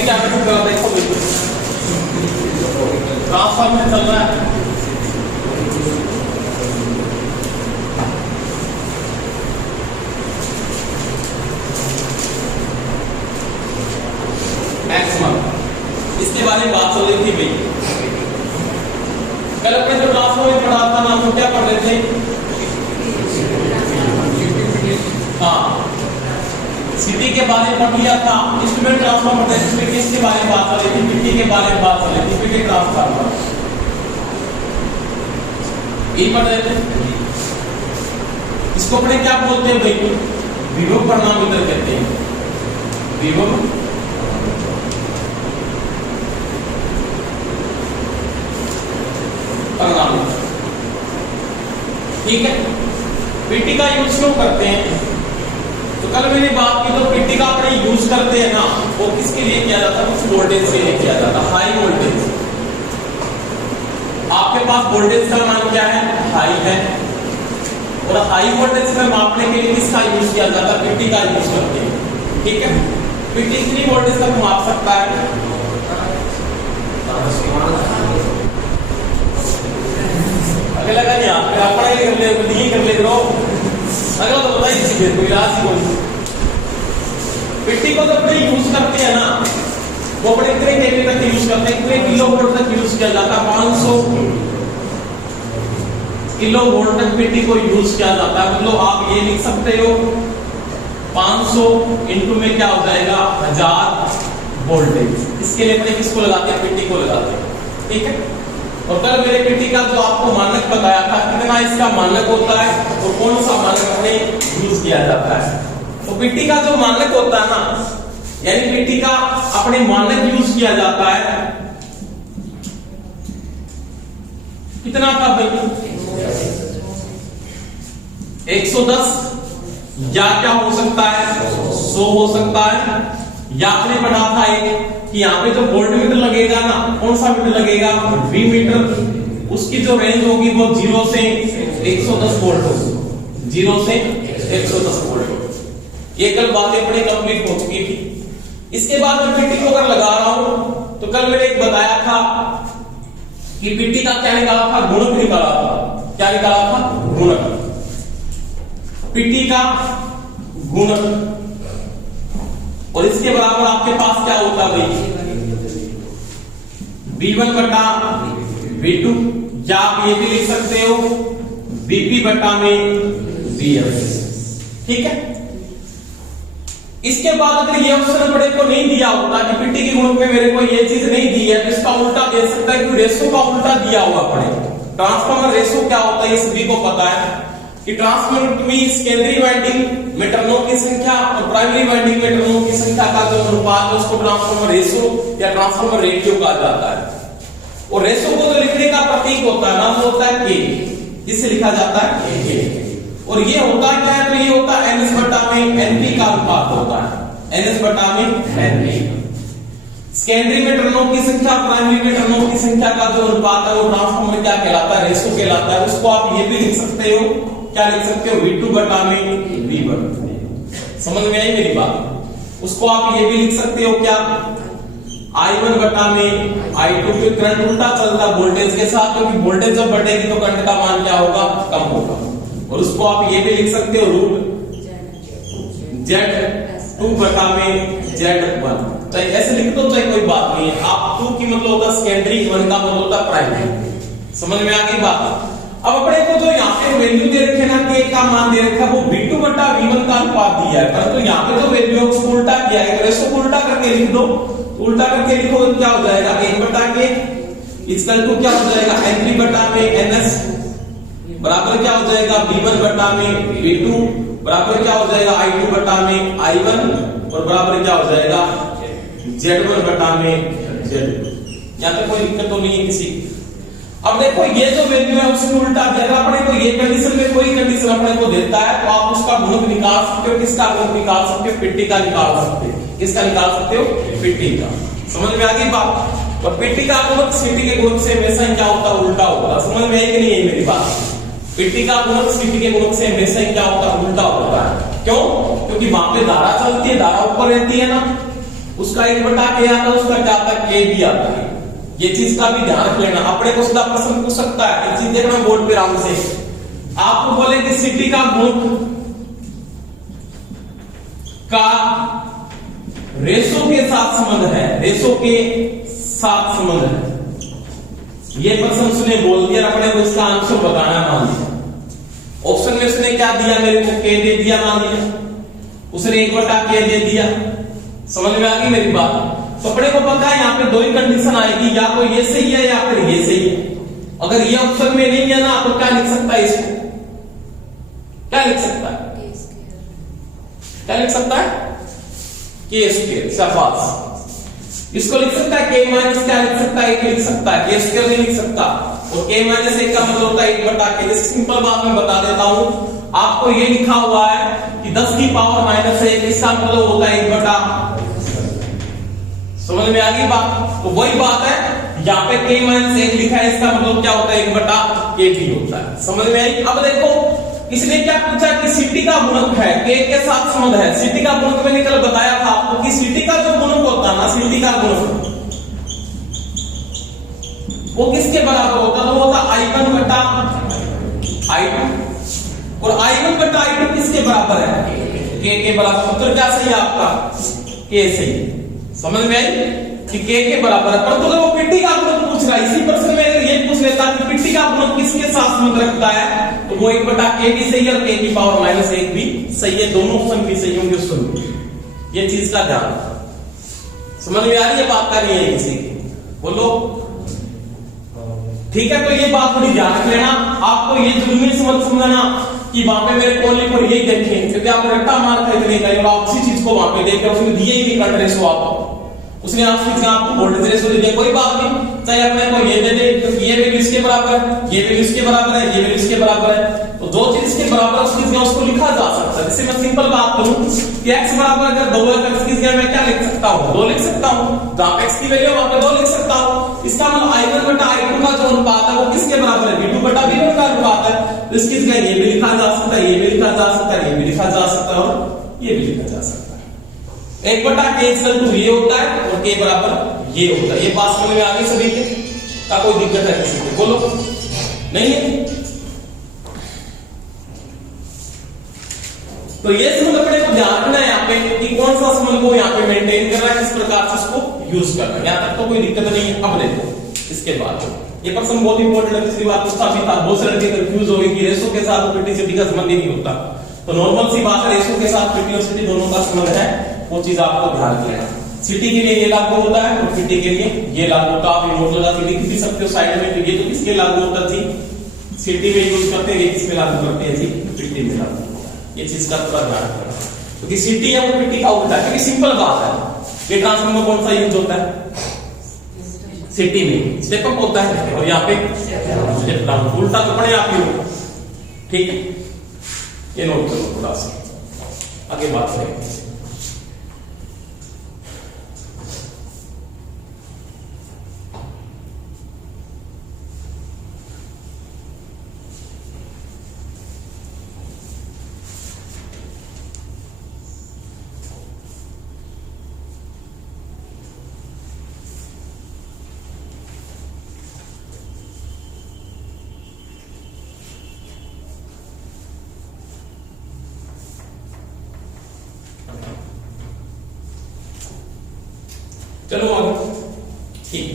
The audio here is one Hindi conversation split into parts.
अभी क्या करूंगा देखो बिल्कुल ट्रांसफार्मर चल रहा है। मैक्सिमम इसके बारे में बात चल रही थी भाई। कल अपने जो ट्रांसफार्मर पढ़ा था ना हम क्या पढ़ रहे थे? हाँ सिटी के बारे में पढ़ लिया था। इंस्ट्रूमेंट ट्रांसफार्मर इसमें किसके बारे में बात कर रही थी? मिट्टी के बारे में बात कर रही थी। मिट्टी ट्रांसफार्मर ये पढ़ रहे थे। इसको अपने क्या बोलते हैं भाई? विभव परिणामीतर कहते हैं। विभव परिणामीतर, ठीक है। मिट्टी का यूज क्यों करते हैं? तो कल मैंने बात की तो मिट्टी का अपने यूज करते हैं ना, वो किसके लिए किया जाता है? कुछ वोल्टेज के लिए किया जाता है, हाई वोल्टेज। आपके पास वोल्टेज का मान क्या है? हाई है। और हाई वोल्टेज में मापने के लिए किसका यूज किया जाता है? मिट्टी का यूज करते हैं, ठीक है। मिट्टी कितनी वोल्टेज तक माप सकता है? अगला लगा नहीं आप पढ़ाई कर ले नहीं कर ले करो, अगला तो बताइए सीधे कोई इलाज ही कोई। मिट्टी को तो अपने यूज करते हैं ना, वो अपने कितने केवी तक यूज करते हैं? कितने किलो वोल्ट तक यूज किया जाता है? 500 किलो वोल्ट तक मिट्टी को यूज किया जाता है। मतलब आप ये लिख सकते हो 500 इंटू में क्या हो जाएगा? 1000 वोल्टेज। इसके लिए अपने किसको लगाते हैं? मिट्टी को लगाते हैं, ठीक है। और कल मेरे मिट्टी का जो आपको मानक बताया था, कितना इसका मानक होता है और कौन सा मानक अपने यूज किया जाता है। तो मिट्टी का जो मानक होता है ना, यानी मिट्टी का अपने मानक यूज किया जाता है, कितना था भाई? 110 या क्या हो सकता है? 100 हो सकता है। या आपने पढ़ा था एक कि यहाँ पे जो वोल्ट मीटर लगेगा ना, कौन सा मीटर लगेगा? V meter. उसकी जो रेंज होगी वो 0 से 110 वोल्ट होगी। 0 से 110 वोल्ट। ये कल बातें बड़ी कंप्लीट हो चुकी थी। इसके बाद मैं मिट्टी को अगर लगा रहा हूं तो कल मैंने एक बताया था कि मिट्टी का क्या निकाला था? गुणक निकाला था। क्या निकाला था? गुणक। मिट्टी का गुणक। और इसके बराबर आपके पास क्या होता है भाई? V1 बटा V2, या आप ये भी लिख सकते हो Vp बटा में Vf, ठीक है। इसके बाद अगर ये ऑप्शन बड़े को नहीं दिया होता कि मिट्टी के गुणक में मेरे को ये चीज नहीं दी है, तो इसका उल्टा दे सकता है कि रेशो का उल्टा दिया हुआ पड़े। ट्रांसफार्मर रेशो क्या होता है ये सभी को पता है कि ट्रांसफार्मर में केंद्रीय वाइंडिंग में टर्नों की संख्या और प्राइमरी वाइंडिंग में टर्नों की संख्या का जो अनुपात है उसको ट्रांसफार्मर रेशो या ट्रांसफार्मर रेशियो कहा जाता है। और रेशो को जो लिखने का प्रतीक होता है ना, वो होता है के। इसे लिखा जाता है के। और ये होता क्या है? तो ये होता है NS बटा में NP का अनुपात होता है। NS बटा में NP। सेकेंडरी में टर्नों की संख्या, प्राइमरी में टर्नों की संख्या का जो अनुपात है वो ट्रांसफार्मर क्या कहलाता है? रेशो कहलाता है। उसको आप ये भी लिख सकते हो, क्या लिख सकते हो? V2 बटा में V1। समझ में आई मेरी बात? उसको आप ये भी लिख सकते हो क्या? I1 बटा में I2। के करंट उल्टा चलता है वोल्टेज के साथ, क्योंकि वोल्टेज जब बढ़ेगी तो करंट का मान क्या होगा? कम होगा। और उसको आप ये भी लिख सकते हो रूट Z2 बटा में Z1। तो ऐसे लिख दो चाहे कोई बात नहीं है। आप 2 की मतलब होता है सेकेंडरी, 1 का मतलब होता है प्राइमरी। समझ में आ गई बात? अब अपने को जो यहाँ पे वैल्यू दे रखे ना, के का मान दे रखा है, वो V2 बटा V1 का अनुपात दिया है, परंतु यहाँ पे जो वैल्यू है उसको उल्टा किया है। रेशो को उल्टा करके लिख दो। उल्टा करके लिखो तो क्या हो जाएगा? 1 बटा के इक्वल टू क्या हो जाएगा? N3 बटा में NS बराबर क्या हो जाएगा? V1 बटा में V2 बराबर क्या हो जाएगा? I2 बटा में I1 और बराबर क्या हो जाएगा? Z1 बटा में Z2। यहाँ पे कोई दिक्कत तो नहीं है किसी। अब देखो ये जो वैल्यू है उसको उल्टा दिया। अगर अपने को ये कंडीशन में कोई कंडीशन अपने को देता है तो आप उसका गुणक निकाल सकते हो। किसका गुणक निकाल सकते हो? मिट्टी का निकाल सकते हो। किसका निकाल सकते हो? मिट्टी का। समझ में आ गई बात? और मिट्टी का गुणक मिट्टी के गुणक से हमेशा क्या होता है? उल्टा होता है। समझ में आई कि नहीं है मेरी बात? मिट्टी का गुणक मिट्टी के गुणक से हमेशा क्या होता है? उल्टा होता है। क्यों? क्योंकि वहां पे धारा चलती है, धारा ऊपर रहती है ना, उसका 1/k आता है, उसका क्या आता है, k भी आता है। ये चीज का भी ध्यान रख लेना। अपने को सीधा प्रश्न पूछ सकता है, एक चीज देखना बोर्ड पे आराम से। आपको बोले कि सिटी का गुणक का रेशो के साथ संबंध है, रेशो के साथ संबंध है। ये प्रश्न उसने बोल दिया, अपने को इसका आंसर बताना है। मान लिया ऑप्शन में उसने क्या दिया, मेरे को k दे दिया, मान लिया उसने 1/k दे दिया। समझ में आ गई मेरी बात? तो अपने को पता है यहाँ पे दो ही कंडीशन आएगी, या तो ये सही है या फिर ये सही है। अगर ये ऑप्शन में नहीं है ना, तो क्या लिख सकता है इसको, क्या लिख सकता है, क्या लिख सकता है, के स्क्वायर। शाबाश। इसको लिख सकता है k माइनस, क्या लिख सकता है, 1 लिख सकता है, k स्क्वायर नहीं लिख सकता। और k माइनस 1 का मतलब होता है 1/k। जैसे सिंपल बात मैं बता देता हूं आपको, ये लिखा हुआ है कि 10 की पावर माइनस 1, इसका मतलब होता है 1/। समझ में आ गई बात? तो वही बात है, यहाँ पे k माइनस 1 लिखा है, इसका मतलब क्या होता है, 1/k भी होता है। समझ में आई? अब देखो इसने क्या पूछा कि सिटी का गुणक है, k के साथ संबंध है। सिटी का गुणक मैंने कल बताया था आपको कि सिटी का जो गुणक होता है ना, सिटी का गुणक वो किसके बराबर होता है, तो वो होता I1/I2। और I1/I2 किसके बराबर है, k के बराबर। उत्तर क्या सही है आपका, k सही। समझ में आई कि k के बराबर है। पर तो वो पिट्टी का गुणक पूछ रहा है, इसी प्रश्न में अगर ये पूछ लेता कि पिट्टी का गुणक किसके साथ संबंध रखता है, तो वो 1/k भी सही है और k की पावर माइनस 1 भी सही है। दोनों ऑप्शन भी सही होंगे उस समय। ये चीज का ध्यान समझ में आ रही है, बात कर रही है किसी की, बोलो ठीक है। तो ये बात थोड़ी ध्यान रख लेना, आपको ये जरूरी समझना कि वहां पे मेरे कोने पर यही देखें, क्योंकि आप रट्टा मार खरीदने का और आप उसी चीज को वहां पे देख रहे, उसने दिए ही नहीं करंट रेशो आपको, उसने आपको वोल्टेज रेशो दे दिया, कोई बात नहीं, चाहे अपने को ये दे दे, क्योंकि ये वैल्यू इसके बराबर है, ये वैल्यू इसके बराबर है, ये वैल्यू इसके बराबर है, तो जो चीज इसके बराबर है उसकी जगह उसको लिखा जा सकता है। जैसे मैं सिंपल बात करूं कि x बराबर अगर 2 है, x की जगह मैं क्या लिख सकता हूं, 2 लिख सकता हूं। जहां x की वैल्यू वहां पे 2 लिख सकता हूं। इसका मतलब I1/I2 का जो अनुपात है वो किसके बराबर है, V2/V1 का अनुपात है। तो इसकी जगह ये भी लिखा जा सकता है, ये भी लिखा जा सकता है, ये भी लिखा जा सकता है और ये भी लिखा जा सकता है। 1/k इक्वल टू ये होता है और k बराबर ये होता है। ये बात समझ में आ गई सभी के? का कोई दिक्कत है किसी को, बोलो नहीं है? तो ये संबंध अपने को ध्यान रखना है यहाँ पे कि कौन सा संबंध को यहाँ पे मेंटेन कर रहा है, किस प्रकार से इसको यूज करना है। यहाँ तक तो कोई दिक्कत नहीं है। अब देखो इसके बाद ये प्रश्न बहुत इंपॉर्टेंट है, पिछली बार पूछा भी था, बहुत सारे लड़के कंफ्यूज हो गए कि रेशो के साथ पिट्टी सिटी का संबंध ही नहीं होता। तो नॉर्मल सी बात है, रेशो के साथ पिट्टी और सिटी दोनों का संबंध है, वो चीज आपको ध्यान रखना। सिटी के लिए ये लागू होता है और पिट्टी के लिए ये लागू होता है। आप नोट लगा के लिख भी सकते हो साइड में, ये तो किसके लागू होता थी, सिटी में यूज करते हैं, ये किसमें लागू करते हैं जी, पिट्टी में लागू। ये चीज का थोड़ा ध्यान रखना, क्योंकि सिटी है वो पिट्टी का उल्टा है। क्योंकि सिंपल बात है, ये ट्रांसफार्मर कौन सा यूज होता है, सिटी में स्टेप अप होता है और यहाँ पे स्टेप डाउन, उल्टा तो पड़े आप ही। ठीक है, ये नोट करो थोड़ा सा, आगे बात करेंगे। चलो आगे, ठीक है।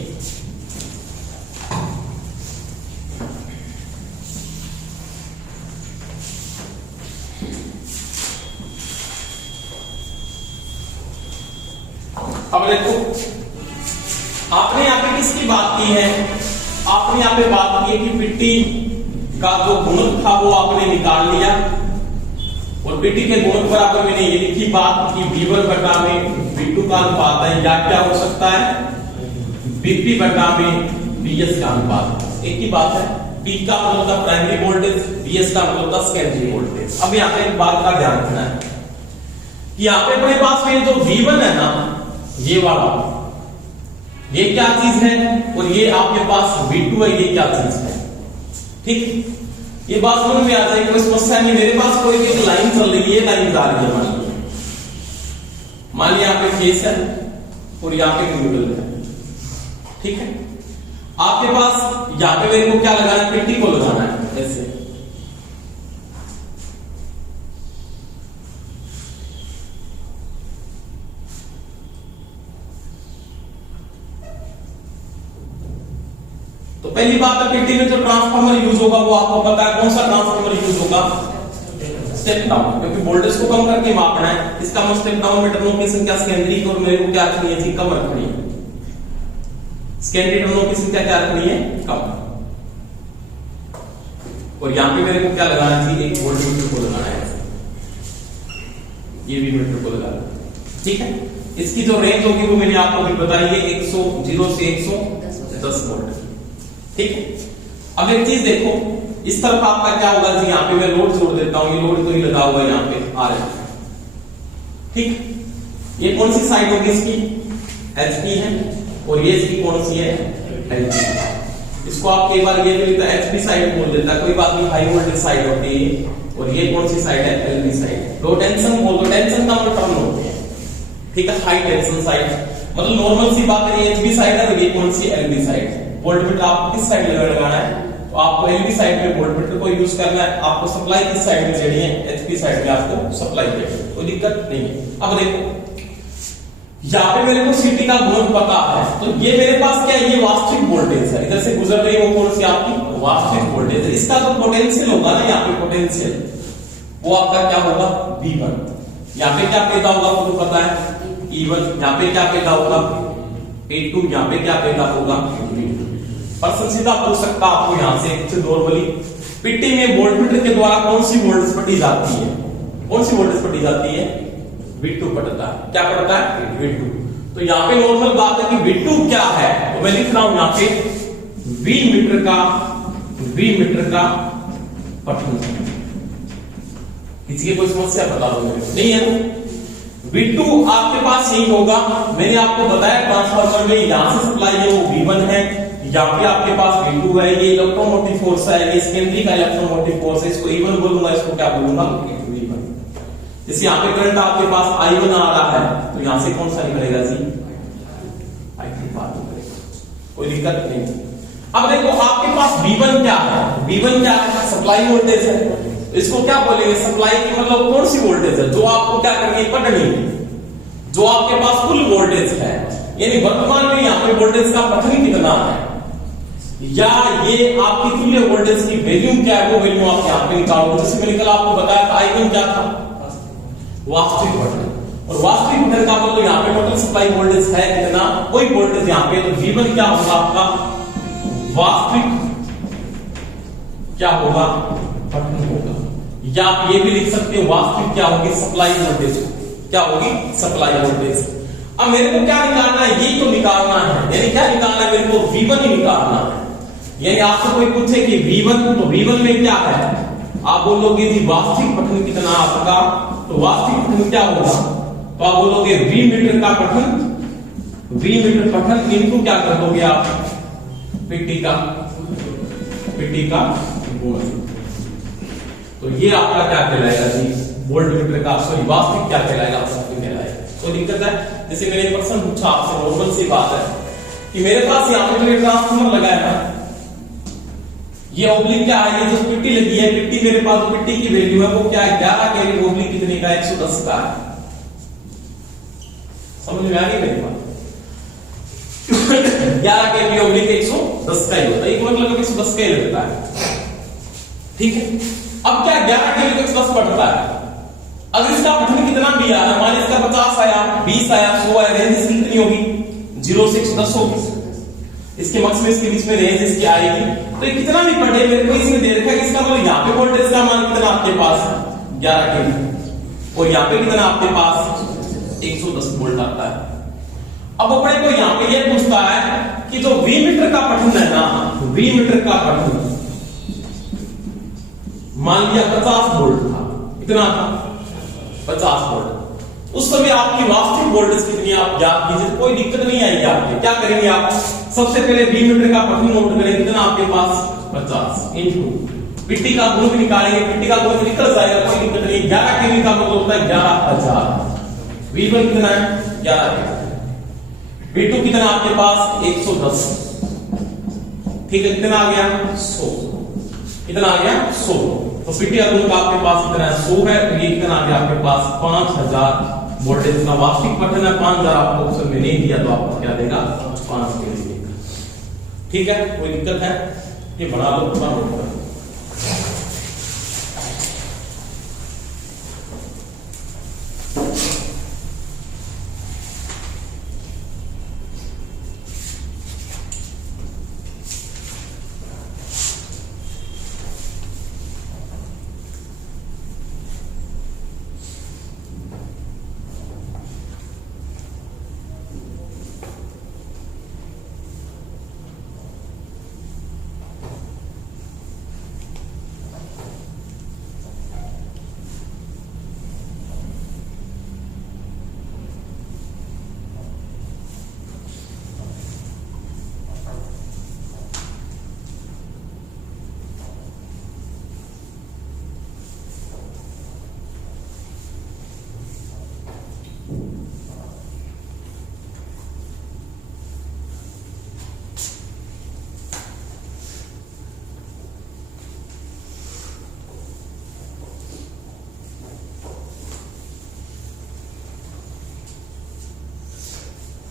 अब देखो आपने यहाँ पे किसकी बात की है, आपने यहाँ पे बात की है कि पिट्टी का जो गुणक था वो आपने निकाल लिया और पिट्टी के गुणक बराबर मैंने ये लिखी बात कि V1/में V2 का अनुपात है, या क्या हो सकता है Vp/में Vs का अनुपात। एक ही बात है, P का मतलब था प्राइमरी वोल्टेज, Vs का मतलब था सेकेंडरी वोल्टेज। अब यहाँ पे एक बात का ध्यान रखना है कि यहाँ पे अपने पास में जो V1 है ना, ये वाला, ये क्या चीज है, और ये आपके पास V2 है, ये क्या चीज है। ठीक, ये बात समझ में आ जाएगी, कोई समस्या नहीं। मेरे पास कोई एक लाइन चल रही है, लाइन जा रही है, मान लिया यहाँ पे केस है, और यहाँ पे न्यूट्रल है। ठीक है, आपके पास यहाँ पे मेरे को क्या लगाना है, पिट्टी को लगाना है ऐसे। तो पहली बात है, पिट्टी में जो ट्रांसफार्मर यूज होगा वो आपको पता है, कौन सा ट्रांसफार्मर यूज होगा, स्टेप डाउन, क्योंकि वोल्टेज को कम करके मापना है। इसका मतलब स्टेप डाउन में टर्नों की संख्या सेकेंडरी और मेरे को क्या रखनी है जी, कम रखनी है। सेकेंडरी टर्नों की संख्या क्या रखनी है, कम। और यहां पे मेरे को क्या लगाना है, एक वोल्ट मीटर को लगाना है, ये भी मीटर को लगाना है। ठीक है, इसकी जो रेंज होगी वो मैंने आपको भी बताई है, 0 से 110 वोल्ट। ठीक है, अब एक चीज देखो, इस तरफ आपका क्या होगा जी, यहाँ पे मैं लोड जोड़ देता हूं, ये लोड तो ही लगा हुआ है यहाँ पे आ रहा है। ठीक, ये कौन सी साइड होगी इसकी, HP है, और ये इसकी कौन सी है, LP। इसको आप कई बार ये भी लिखता है HP साइड बोल देता है, कोई बात नहीं, हाई वोल्टेज साइड होती है। और ये कौन सी साइड है, LP साइड। लो टेंशन बोल दो, टेंशन का मतलब टर्न होते हैं। ठीक है, हाई टेंशन साइड, मतलब नॉर्मल सी बात है, HP साइड है और ये कौन सी, LP साइड। वोल्टमीटर आपको किस साइड लगाना है, तो आपको LP साइड में वोल्टमीटर को यूज करना है। आपको सप्लाई किस साइड में देनी है, HP साइड में आपको सप्लाई देनी है, कोई दिक्कत नहीं है। अब देखो यहाँ पे मेरे को CT का गुण पता है, तो ये मेरे पास क्या है, ये वास्तविक वोल्टेज है, इधर से गुजर रही है वो कौन सी आपकी वास्तविक वोल्टेज है। इसका जो पोटेंशियल होगा ना, यहाँ पे पोटेंशियल वो आपका क्या होगा, V1। यहाँ पे क्या पैदा होगा वो तो पता है, E1। यहाँ पे क्या पैदा होगा, E2। यहाँ पे क्या पैदा होगा, पर्सन सीधा पूछ सकता आपको यहाँ से नॉर्मली, पिट्टी में वोल्टमीटर के द्वारा कौन सी वोल्टेज पढ़ी जाती है, कौन सी वोल्टेज पढ़ी जाती है, V2 पढ़ता है। क्या पढ़ता है, V2। तो यहाँ पे नॉर्मल बात है कि V2 क्या है, तो मैं लिख रहा हूं यहाँ पे V मीटर का पठन। किसी की कोई समस्या बता दो, नहीं है तो V2 आपके पास यही होगा। मैंने आपको बताया ट्रांसफार्मर में यहां से सप्लाई है वो V1 है, यहाँ पे आपके पास V2 है, ये इलेक्ट्रोमोटिव फोर्स है, ये सेकेंडरी का इलेक्ट्रोमोटिव फोर्स है, इसको E1 बोलूंगा, इसको क्या बोलूंगा, V1। जैसे यहाँ पे करंट आपके पास I1 आ रहा है, तो यहां से कौन सा निकलेगा जी, I3 बात करेगा, कोई दिक्कत नहीं। अब देखो आपके पास V1 क्या है, V1 क्या है, सप्लाई वोल्टेज है। इसको क्या बोलेंगे, सप्लाई की मतलब कौन सी वोल्टेज है जो आपको क्या करनी है, पढ़नी, जो आपके पास फुल वोल्टेज है, यानी वर्तमान में यहाँ पे वोल्टेज का पठन कितना है, या ये आपकी तुल्य वोल्टेज की वैल्यू क्या है, वो वैल्यू आप यहाँ पे निकालो। जैसे मैंने कल आपको बताया था I1 क्या था, वास्तविक पठन, और वास्तविक पठन का मतलब यहाँ पे टोटल सप्लाई वोल्टेज है कितना, कोई वोल्टेज यहाँ पे, तो V1 क्या होगा आपका वास्तविक, क्या होगा, पठन होगा। या आप ये भी लिख सकते हो वास्तविक क्या होगी, सप्लाई वोल्टेज, क्या होगी, सप्लाई वोल्टेज। अब मेरे को क्या निकालना है, ये तो निकालना है, यानी क्या निकालना है, मेरे को V1 ही निकालना है। यानी आपसे कोई पूछे कि V1, तो V1 में क्या है, आप बोलोगे जी वास्तविक पठन कितना आपका, तो वास्तविक पठन क्या होगा, तो आप बोलोगे V मीटर का पठन, V मीटर पठन इनटू क्या कर दोगे आप, पिट्टी का गुण। तो ये आपका क्या कहलाएगा जी, वोल्टमीटर का, सॉरी वास्तविक क्या कहलाएगा, कोई दिक्कत है। जैसे मैंने प्रश्न पूछा आपसे, नॉर्मल सी बात है कि मेरे पास यहाँ पे जो ट्रांसफार्मर लगाया था, ये ओब्लिक क्या है, ये जो पिट्टी लगी है, पिट्टी मेरे पास पिट्टी की वैल्यू है वो क्या है, 11 केवी, ओब्लिक कितने का, 110 का है। समझ में आ गई मेरी बात, 11 केवी ओब्लिक 110 का ही होता है, एक मतलब 110 का ही लगता है। ठीक है, अब क्या 11 केवी को 110 पड़ता है, अगर इसका पठन कितना भी आया, मान इसका 50 आया, 20 आया, 100 आया, रेंज इसकी कितनी होगी, 0 से 110 होगी। इसके मक्स में इसके बीच में रेंज इसकी आएगी, तो ये कितना भी पढ़े, मेरे को इसने दे रखा है कि इसका मतलब यहाँ पे वोल्टेज का मान कितना आपके पास 11 केवी, और यहाँ पे कितना आपके पास 110 वोल्ट आता है। अब अपने को यहाँ पे ये पूछता है कि जो V मीटर का पठन है ना, V मीटर का पठन मान लिया 50 वोल्ट था, कितना था, 50 वोल्ट। उस समय आपकी वास्तविक वोल्टेज कितनी आप ज्ञात कीजिए, कोई दिक्कत नहीं आएगी आपके। क्या करेंगे आप, सबसे पहले V मीटर का पठन नोट करेंगे, कितना आपके पास 50 इंटू पिट्टी का गुण भी निकालेंगे, पिट्टी का गुण निकल जाएगा, कोई दिक्कत नहीं। 11 केवी का मतलब होता है 11,000, V1 कितना है 11 केवी। V2 कितना आपके पास 110, ठीक है, कितना आ गया 100, कितना आ गया 100। तो पीटी अर्जुन का आपके पास कितना है 100 है, तो ये कितना आ गया आपके पास 5000 वोल्टेज का वास्तविक पठन है। 5000 आपको ऑप्शन में नहीं दिया तो आपको क्या देगा 5 के लिए देगा, ठीक है, कोई दिक्कत है, ये बना लो पूरा नोट कर।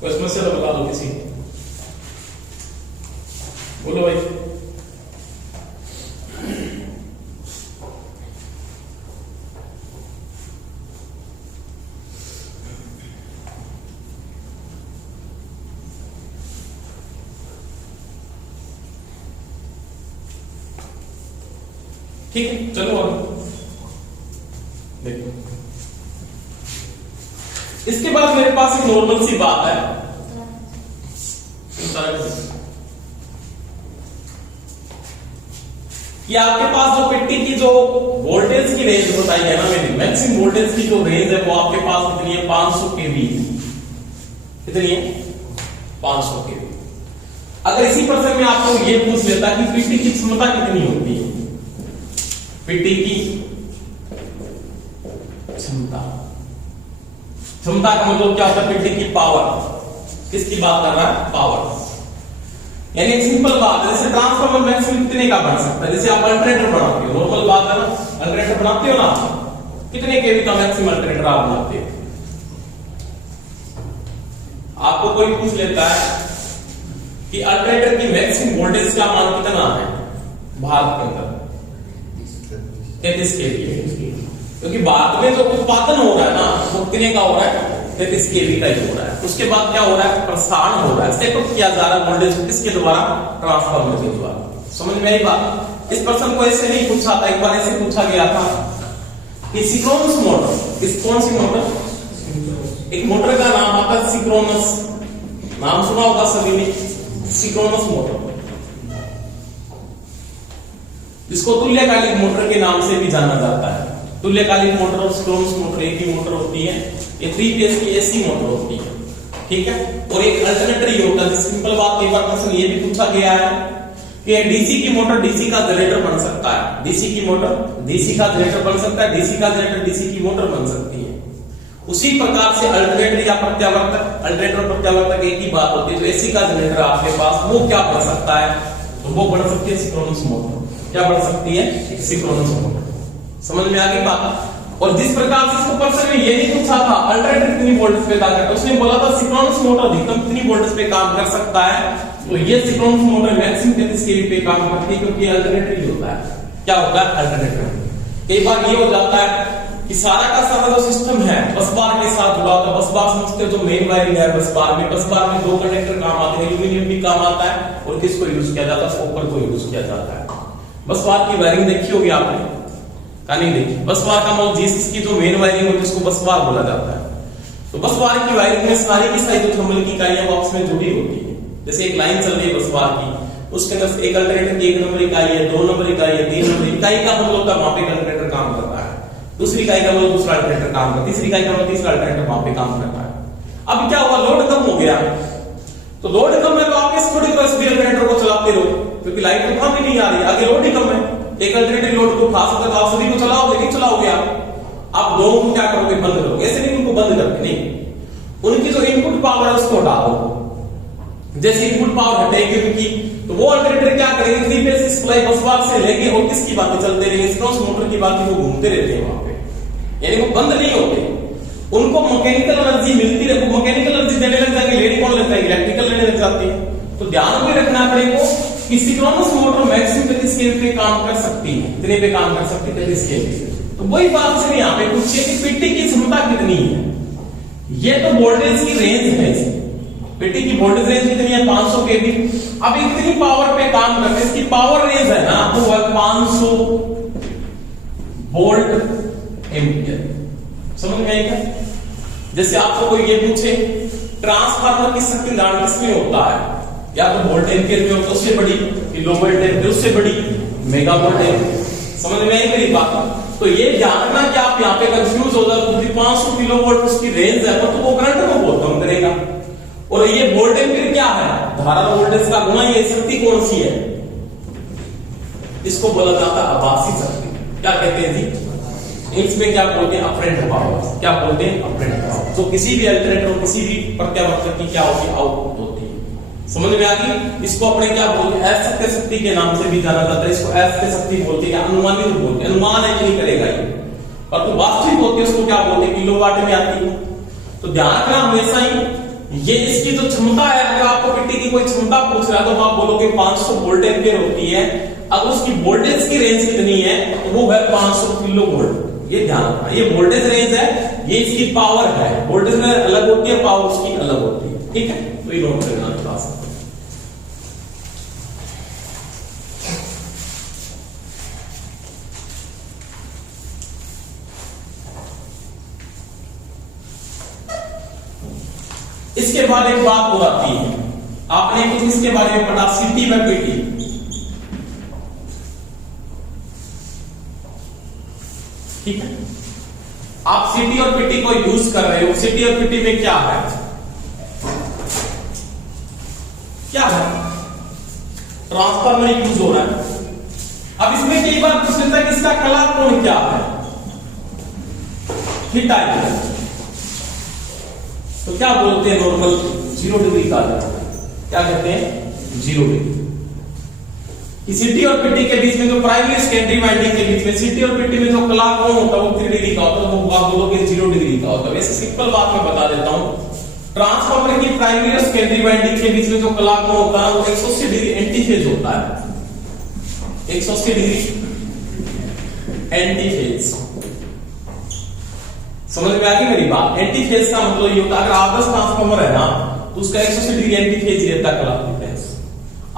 कोई समस्या तो बता दो किसी, बोलो भाई। ठीक है, चलो अब देखो, इसके बाद मेरे पास एक नॉर्मल सी बात है कि आपके पास जो पेटी की जो वोल्टेज की रेंज बताई है ना मैंने, मैक्सिमम वोल्टेज की जो रेंज है वो आपके पास कितनी है 500 केवी, कितनी है 500 केवी। अगर इसी प्रश्न में आपको ये पूछ लेता कि पेटी की क्षमता कितनी होती है, पेटी की क्षमता, क्षमता का मतलब क्या होता है पेटी की पावर, किसकी बात कर रहा है पावर, यानी एक सिंपल बात है, जैसे ट्रांसफार्मर मैक्सिमम कितने का बन सकता है, जैसे आप अल्टरनेटर बनाते हो, नॉर्मल बात है ना, अल्टरनेटर बनाते हो ना, कितने केवी का मैक्सिमम अल्टरनेटर आप बनाते हो। आपको कोई पूछ लेता है कि अल्टरनेटर की मैक्सिमम वोल्टेज का मान कितना है भारत के अंदर, 33 केवी, क्योंकि भारत में जो उत्पादन हो रहा है ना वो कितने का हो रहा है 33 केवी का ही हो रहा है। उसके बाद क्या हो रहा है प्रसारण हो रहा है, सेटअप किया जा रहा है वोल्टेज को किसके द्वारा, ट्रांसफार्मर के द्वारा। समझ में आई बात। इस प्रश्न को ऐसे नहीं पूछा था, एक बार ऐसे पूछा गया था कि सिंक्रोनस मोटर, किस कौन सी मोटर, एक मोटर का नाम आता है सिंक्रोनस, नाम सुना होगा सभी ने, सिंक्रोनस मोटर, जिसको तुल्यकालिक मोटर के नाम से भी जाना जाता है। तुल्यकालिक मोटर और सिंक्रोनस मोटर एक ही मोटर होती है, ये 3 फेज की एसी मोटर होती है, ठीक है। और एक अल्टरनेटर ही होता है, सिंपल बात, एक बार क्वेश्चन ये भी पूछा गया है कि डीसी की मोटर डीसी का जनरेटर बन सकता है, डीसी की मोटर डीसी का जनरेटर बन सकता है, डीसी का जनरेटर डीसी की मोटर बन सकती है। उसी प्रकार से अल्टरनेटर या प्रत्यावर्तक, अल्टरनेटर और प्रत्यावर्तक एक ही बात होती है। जो एसी का जनरेटर आपके पास वो क्या बन सकता है, तो वो बन सकती है सिंक्रोनस मोटर, क्या बन सकती है सिंक्रोनस मोटर। समझ में आ गई बात। और जिस प्रकार से इसको प्रश्न में ये नहीं पूछा था अल्टरनेटर कितनी वोल्टेज पे काम करता है, उसने बोला था सिंक्रोनस मोटर अधिकतम कितनी वोल्टेज पे काम कर सकता है, तो ये सिंक्रोनस मोटर मैक्सिमम 33 केवी पे काम करती है, क्योंकि अल्टरनेटर ही होता है, क्या होता है अल्टरनेटर। कई बार ये हो जाता है कि सारा का सारा जो सिस्टम है बस बार के साथ जुड़ा होता है, बस बार समझते हो जो मेन वायरिंग है बस बार में 2 कंडक्टर काम आते हैं, एल्यूमिनियम भी काम आता है और किसको यूज किया जाता है, कॉपर को यूज किया जाता है। बस बार की वायरिंग देखी होगी आपने का नहीं देखी, बस बार का मतलब जिसकी जो मेन वायरिंग होती है उसको बस बार बोला जाता है। तो बस बार की वायरिंग में सारी की सारी जो थर्मल की इकाइयां आपस में जुड़ी होती है। जैसे एक लाइन चल रही है बस बार की, उसके अंदर एक अल्टरनेटर की 1 नंबर इकाई है, 2 नंबर इकाई है, 3 नंबर इकाई का मतलब होता है वहां पे अल्टरनेटर काम करता है, दूसरी इकाई का मतलब दूसरा अल्टरनेटर काम करता है, तीसरी इकाई का मतलब तीसरा अल्टरनेटर वहां पे काम करता है। अब क्या हुआ, लोड कम हो गया, तो लोड कम है तो आप इस थोड़ी देर से अल्टरनेटर को चलाते रहो, क्योंकि लाइट तो कम ही नहीं आ रही, आगे लोड ही कम है। एक अल्टरनेटिव लोड को उठा सकते तो आप सभी को चलाओगे, नहीं चलाओगे आप दोनों को क्या करोगे, बंद करोगे, ऐसे नहीं उनको बंद करके नहीं, उनकी जो इनपुट पावर है उसको हटा दो, जैसे इनपुट पावर हटेगी उनकी, तो वो अल्टरनेटर क्या करेंगे, 3 फेज सप्लाई बस बार से लेंगे और किसकी बातें चलते रहेंगे, सिंक्रोनस मोटर की बातें वो घूमते रहते हैं वहां पे, यानी वो बंद नहीं होते, उनको मैकेनिकल एनर्जी मिलती रहे, वो मैकेनिकल एनर्जी देने लग जाएंगे, लेडी कौन लेता है, इलेक्ट्रिकल लेने लग जाती है। तो ध्यान में रखना पड़ेगा कि सिंक्रोनस मोटर मैक्सिमम 33 केवी पे काम कर सकती है, इतने पे काम कर सकती है 33 केवी। तो वही बात से यहाँ पे पूछिए कि पेटी की क्षमता कितनी है, ये तो वोल्टेज की रेंज है, पेटी की वोल्टेज रेंज कितनी है 500 केवी। अब इतनी पावर पे काम करते हैं, इसकी पावर रेंज है ना वो है 500 वोल्ट एम्पियर। समझ में आएगा? जैसे आपको कोई ये पूछे ट्रांसफार्मर की शक्ति दान किसमें होता है, या तो वोल्ट एम्पियर में होता है उससे बड़ी, लो वोल्ट एम्पियर उससे बड़ी मेगा वोल्ट एम्पियर। समझ में आई मेरी बात? तो ये जानना कि आप यहाँ पे कंफ्यूज हो जाए, 500 किलो वोल्ट उसकी रेंज है, तो वो करंट को बहुत कम करेगा। और ये वोल्ट एम्पियर क्या है, धारा वोल्टेज का गुणा, ये शक्ति कौन सी है, इसको बोला जाता है आभासी शक्ति। क्या कहते हैं जी, इसमें क्या बोलते हैं, अपरेंट पावर। क्या बोलते हैं, अपरेंट पावर। तो किसी भी अल्टरनेटर, किसी भी प्रत्यावर्तक की क्या होती है, आउटपुट होती है। समझ में आ गई? इसको अपने क्या बोलते हैं, अशक्त शक्ति के नाम से भी जाना जाता है, इसको अशक्त शक्ति बोलते हैं, अनुमानित बोलते हैं, अनुमान है कि नहीं करेगा ये, पर तो वास्तविक होती है उसको क्या बोलते हैं, किलोवाट में आती है। तो ध्यान रखना हमेशा ही, ये इसकी जो क्षमता है, अगर आपको पेटी की कोई क्षमता पूछ रहा है तो आप बोलोगे 500 वोल्ट एम्पियर होती है। अगर उसकी वोल्टेज की रेंज कितनी है तो वो है 500 किलो वोल्ट। ये ध्यान रखना, ये वोल्टेज रेंज है, ये इसकी पावर है, वोल्टेज में अलग होती है, पावर उसकी अलग होती है। ठीक है, तो ये नोट करना क्लास। इसके बाद एक बात और आती है, आपने कुछ इसके बारे में पढ़ा, सीटी व पीटी। ठीक है, आप सीटी और पीटी को यूज कर रहे हो, सीटी और पीटी में क्या है, क्या है, ट्रांसफार्मर यूज हो रहा है। अब इसमें कई बार पूछ लेता है कि इसका कला कोण क्या है, थीटा है, तो क्या बोलते हैं, नॉर्मल 0 डिग्री का, क्या कहते हैं 0 डिग्री। सीटी और पीटी के बीच में जो प्राइमरी सेकेंडरी वाइंडिंग के बीच में सीटी और पीटी में जो कला कोण होता है वो 3 डिग्री का होता है, वो आप बोलोगे 0 डिग्री का होता है। वैसे सिंपल बात मैं बता देता हूं, ट्रांसफार्मर की प्राइमरी और सेकेंडरी वाइंडिंग के बीच में जो कला कोण होता है वो 180 डिग्री एंटी फेज होता है, 180 डिग्री एंटी फेज। समझ में आ गई मेरी बात? एंटी फेज का मतलब ये होता है, अगर आदर्श ट्रांसफार्मर है ना तो उसका 180 डिग्री एंटी फेज रहता है कला डिफरेंस।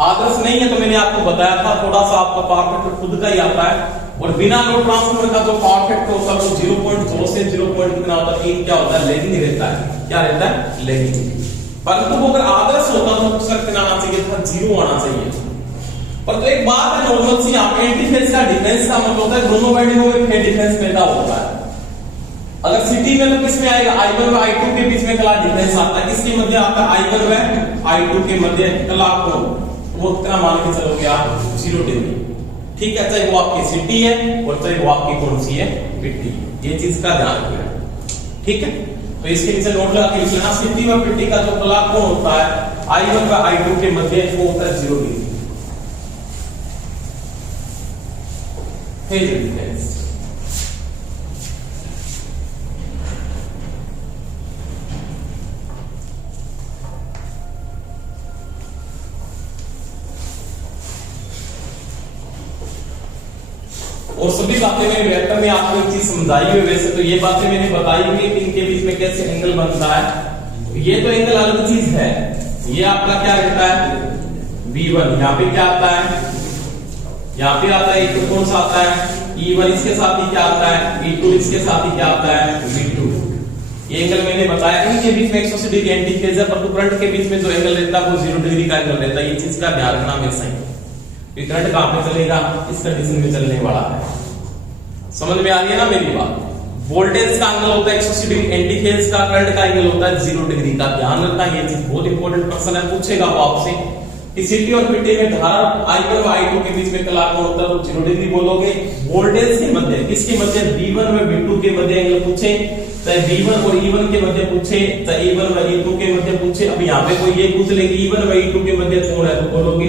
आदर्श नहीं है तो मैंने आपको बताया था, थोड़ा सा आपका पावर फैक्टर खुद का ही आता है, और बिना लोड ट्रांसफार्मर का जो पावर फैक्टर होता है वो 0.2 से 0. कितना होता है, 3 क्या होता है, लैगिंग रहता है। क्या रहता है, लैगिंग। परंतु वो अगर आदर्श होता तो उसका कितना आना चाहिए था, 0 आना चाहिए। पर तो एक बात है नॉर्मल सी, यहाँ पे एंटी फेज का डिफरेंस का मतलब होता है दोनों वाइंडिंगों में फेज डिफरेंस पैदा होता है। अगर सिटी में तो किसमें आएगा, I1 व I2 के बीच में कला डिफरेंस आता है, किसके मध्य आता है, I1 व I2 के मध्य कला कोण, वो कितना मान के चलोगे आप, 0 डिग्री। ठीक है, चाहे वो आपकी सिटी है और चाहे वो आपकी कौन सी है, पिट्टी। ये चीज का ध्यान रखना। ठीक है, तो इसके नीचे नोट लगा के लिखना, सिटी व पिट्टी का जो कला कोण होता है I1 व I2 के मध्य वो होता है 0 डिग्री। Phase difference. और सभी बातें मैंने वेक्टर में आपको एक चीज समझाई हुई, वैसे तो ये बातें मैंने बताई हुई कि इनके बीच में कैसे एंगल बनता है। ये तो एंगल अलग चीज है, ये आपका क्या रहता है, V1। यहाँ पे क्या आता है, यहाँ पे आता है, तो कौन सा आता है, E1। इसके साथ ही क्या आता है, E2। इसके साथ ही क्या आता है, V2। ये एंगल मैंने बताया, इनके बीच में 180 डिग्री एंटी फेज है, परंतु करंट के बीच में जो एंगल रहता है वो 0 डिग्री का एंगल रहता है। ये चीज का ध्यान रखना हमेशा ही। करंट कहां पे चलेगा, इस कंडीशन में चलने वाला है। समझ में आ रही है ना मेरी बात? वोल्टेज का एंगल होता है 180 डिग्री एंटी फेज का, करंट का एंगल होता है 0 डिग्री का। ध्यान रखना, ये चीज बहुत इंपॉर्टेंट क्वेश्चन है, पूछेगा वो आपसे। कि सिटी और पिट्टी में धारा I1 और I2 के बीच में कला कोण होता है तो 0 डिग्री बोलोगे। वोल्टेज के मध्य किसके मध्य V1 और V2 के मध्य एंगल पूछे, चाहे V1 और E1 के मध्य पूछे, चाहे E1 और E2 के मध्य पूछे। अब यहाँ पे कोई ये पूछ ले कि E1 और E2 के मध्य कोण है तो बोलोगे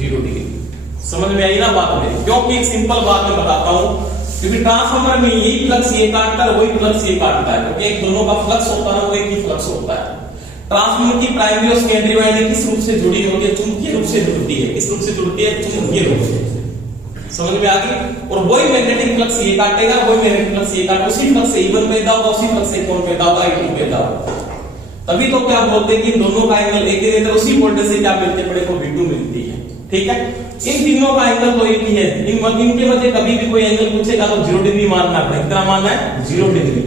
0 डिग्री। समझ में आई ना बात में? क्योंकि एक सिंपल बात मैं बताता हूँ, क्योंकि ट्रांसफार्मर में यही फ्लक्स ये काटता है, वही फ्लक्स ये काटता है, क्योंकि एक दोनों का फ्लक्स होता है, वो एक ही फ्लक्स होता है। ट्रांसफार्मर की प्राइमरी और सेकेंडरी वाइंडिंग किस रूप से जुड़ी होती है? चुंबकीय रूप से जुड़ती है। किस रूप से जुड़ती है? चुंबकीय रूप से। समझ में आ गई? और वही मैग्नेटिक फ्लक्स ये काटेगा, वही मैग्नेटिक फ्लक्स ये काटेगा, उसी फ्लक्स से E1 पैदा होगा, उसी फ्लक्स से कोण पैदा होगा, I2 पैदा होगा। तभी तो क्या बोलते हैं कि दोनों का एंगल एक ही रहता है, उसी वोल्टेज से क्या मिलते पड़े को V2 मिलती है। ठीक है, इन तीनों का एंगल तो एक ही है। इनके मध्य कभी भी कोई एंगल पूछेगा तो 0 डिग्री मानना पड़ेगा। कितना मानना है? 0 डिग्री।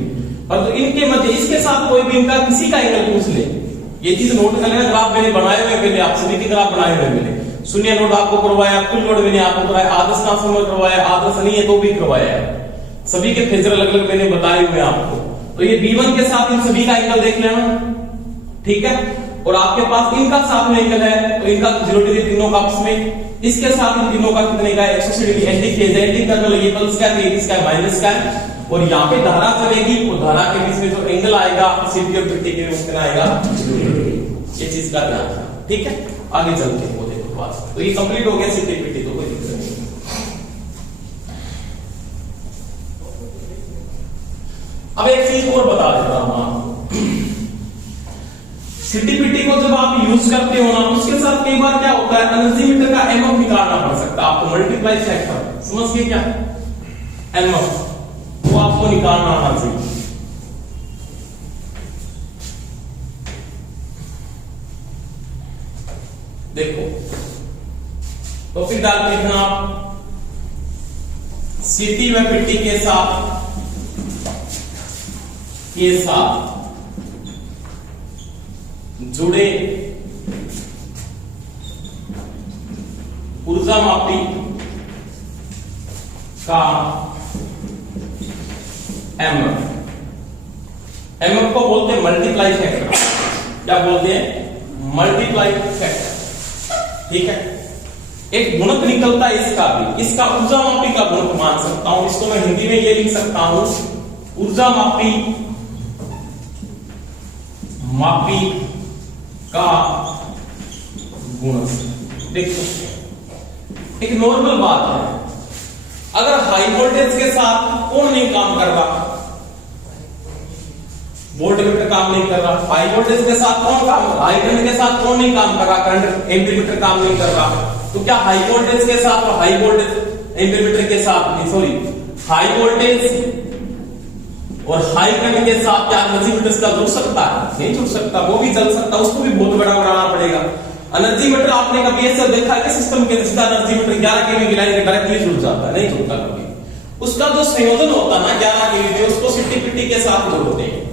और तो इनके मध्य इसके साथ कोई भी इनका किसी का एंगल पूछ ले, ये चीज नोट कर लेना। ग्राफ मैंने बनाए हुए पहले, आप सभी के ग्राफ बनाए हुए मैंने। शून्य लोड आपको करवाया, कुल लोड मैंने आपको करवाया, आदर्श ट्रांसफार्मर करवाया, आदर्श नहीं है तो भी करवाया है। सभी के फेजर अलग अलग मैंने बताए हुए आपको। तो ये V1 के साथ इन सभी का एंगल देख लेना। ठीक है, और आपके पास इनका साथ में एंगल है तो इनका 0 डिग्री तीनों का आपस में। इसके साथ इन तीनों का कितने का? 180 डिग्री एंटी फेज है। एंटी का मतलब ये प्लस का है, ये इसका माइनस का है। और यहाँ पे धारा चलेगी, वो धारा के बीच में जो एंगल आएगा सिटी और पिट्टी के बीच में आएगा 0 डिग्री। ये चीज का ध्यान रखना। ठीक है, आगे चलते हैं वो देखो बात। तो ये कंप्लीट हो गया सिटी पिट्टी, तो कोई दिक्कत नहीं। अब एक चीज और बता देता हूं आपको। सिटी पिट्टी को जब आप यूज करते हो ना, उसके साथ कई बार क्या होता है, एनर्जी मीटर का एमएफ निकालना पड़ सकता है आपको। मल्टीप्लाई फैक्टर समझ गए क्या? एमएफ वो आपको निकालना आना चाहिए। देखो तो फिर डाल देखना आप, सिटी व पिट्टी के साथ जुड़े ऊर्जा मापी का एमएफ को बोलते हैं मल्टीप्लाई फैक्टर। क्या बोलते हैं? Multiply factor. ठीक है, एक गुणक निकलता है इसका भी, इसका ऊर्जा मापी का गुणक मान सकता हूं। इसको मैं हिंदी में ये लिख सकता हूं, ऊर्जा मापी का गुणक। देखो एक नॉर्मल बात है, अगर हाई वोल्टेज के साथ कौन नहीं काम कर रहा? वोल्टमीटर काम नहीं कर रहा। हाई वोल्टेज के साथ कौन काम? हाई करंट के साथ कौन नहीं काम कर रहा? करंट एम्पलीमीटर काम नहीं कर रहा। तो क्या हाई वोल्टेज के साथ और हाई वोल्टेज एम्पलीमीटर के साथ, सॉरी, हाई वोल्टेज और हाई करंट के साथ क्या एनर्जी मीटर का जुड़ सकता है? नहीं जुड़ सकता। वो भी चल सकता, उसको भी बहुत बड़ा बनाना पड़ेगा। एनर्जी मीटर आपने कभी ऐसा देखा है कि सिस्टम के सीधा एनर्जी मीटर 11 केवी की लाइन डायरेक्टली जुड़ जाता है? नहीं जुड़ता कभी। उसका जो संयोजन होता है ना 11 केवी, उसको सिटी पिट्टी के साथ जोड़ते हैं।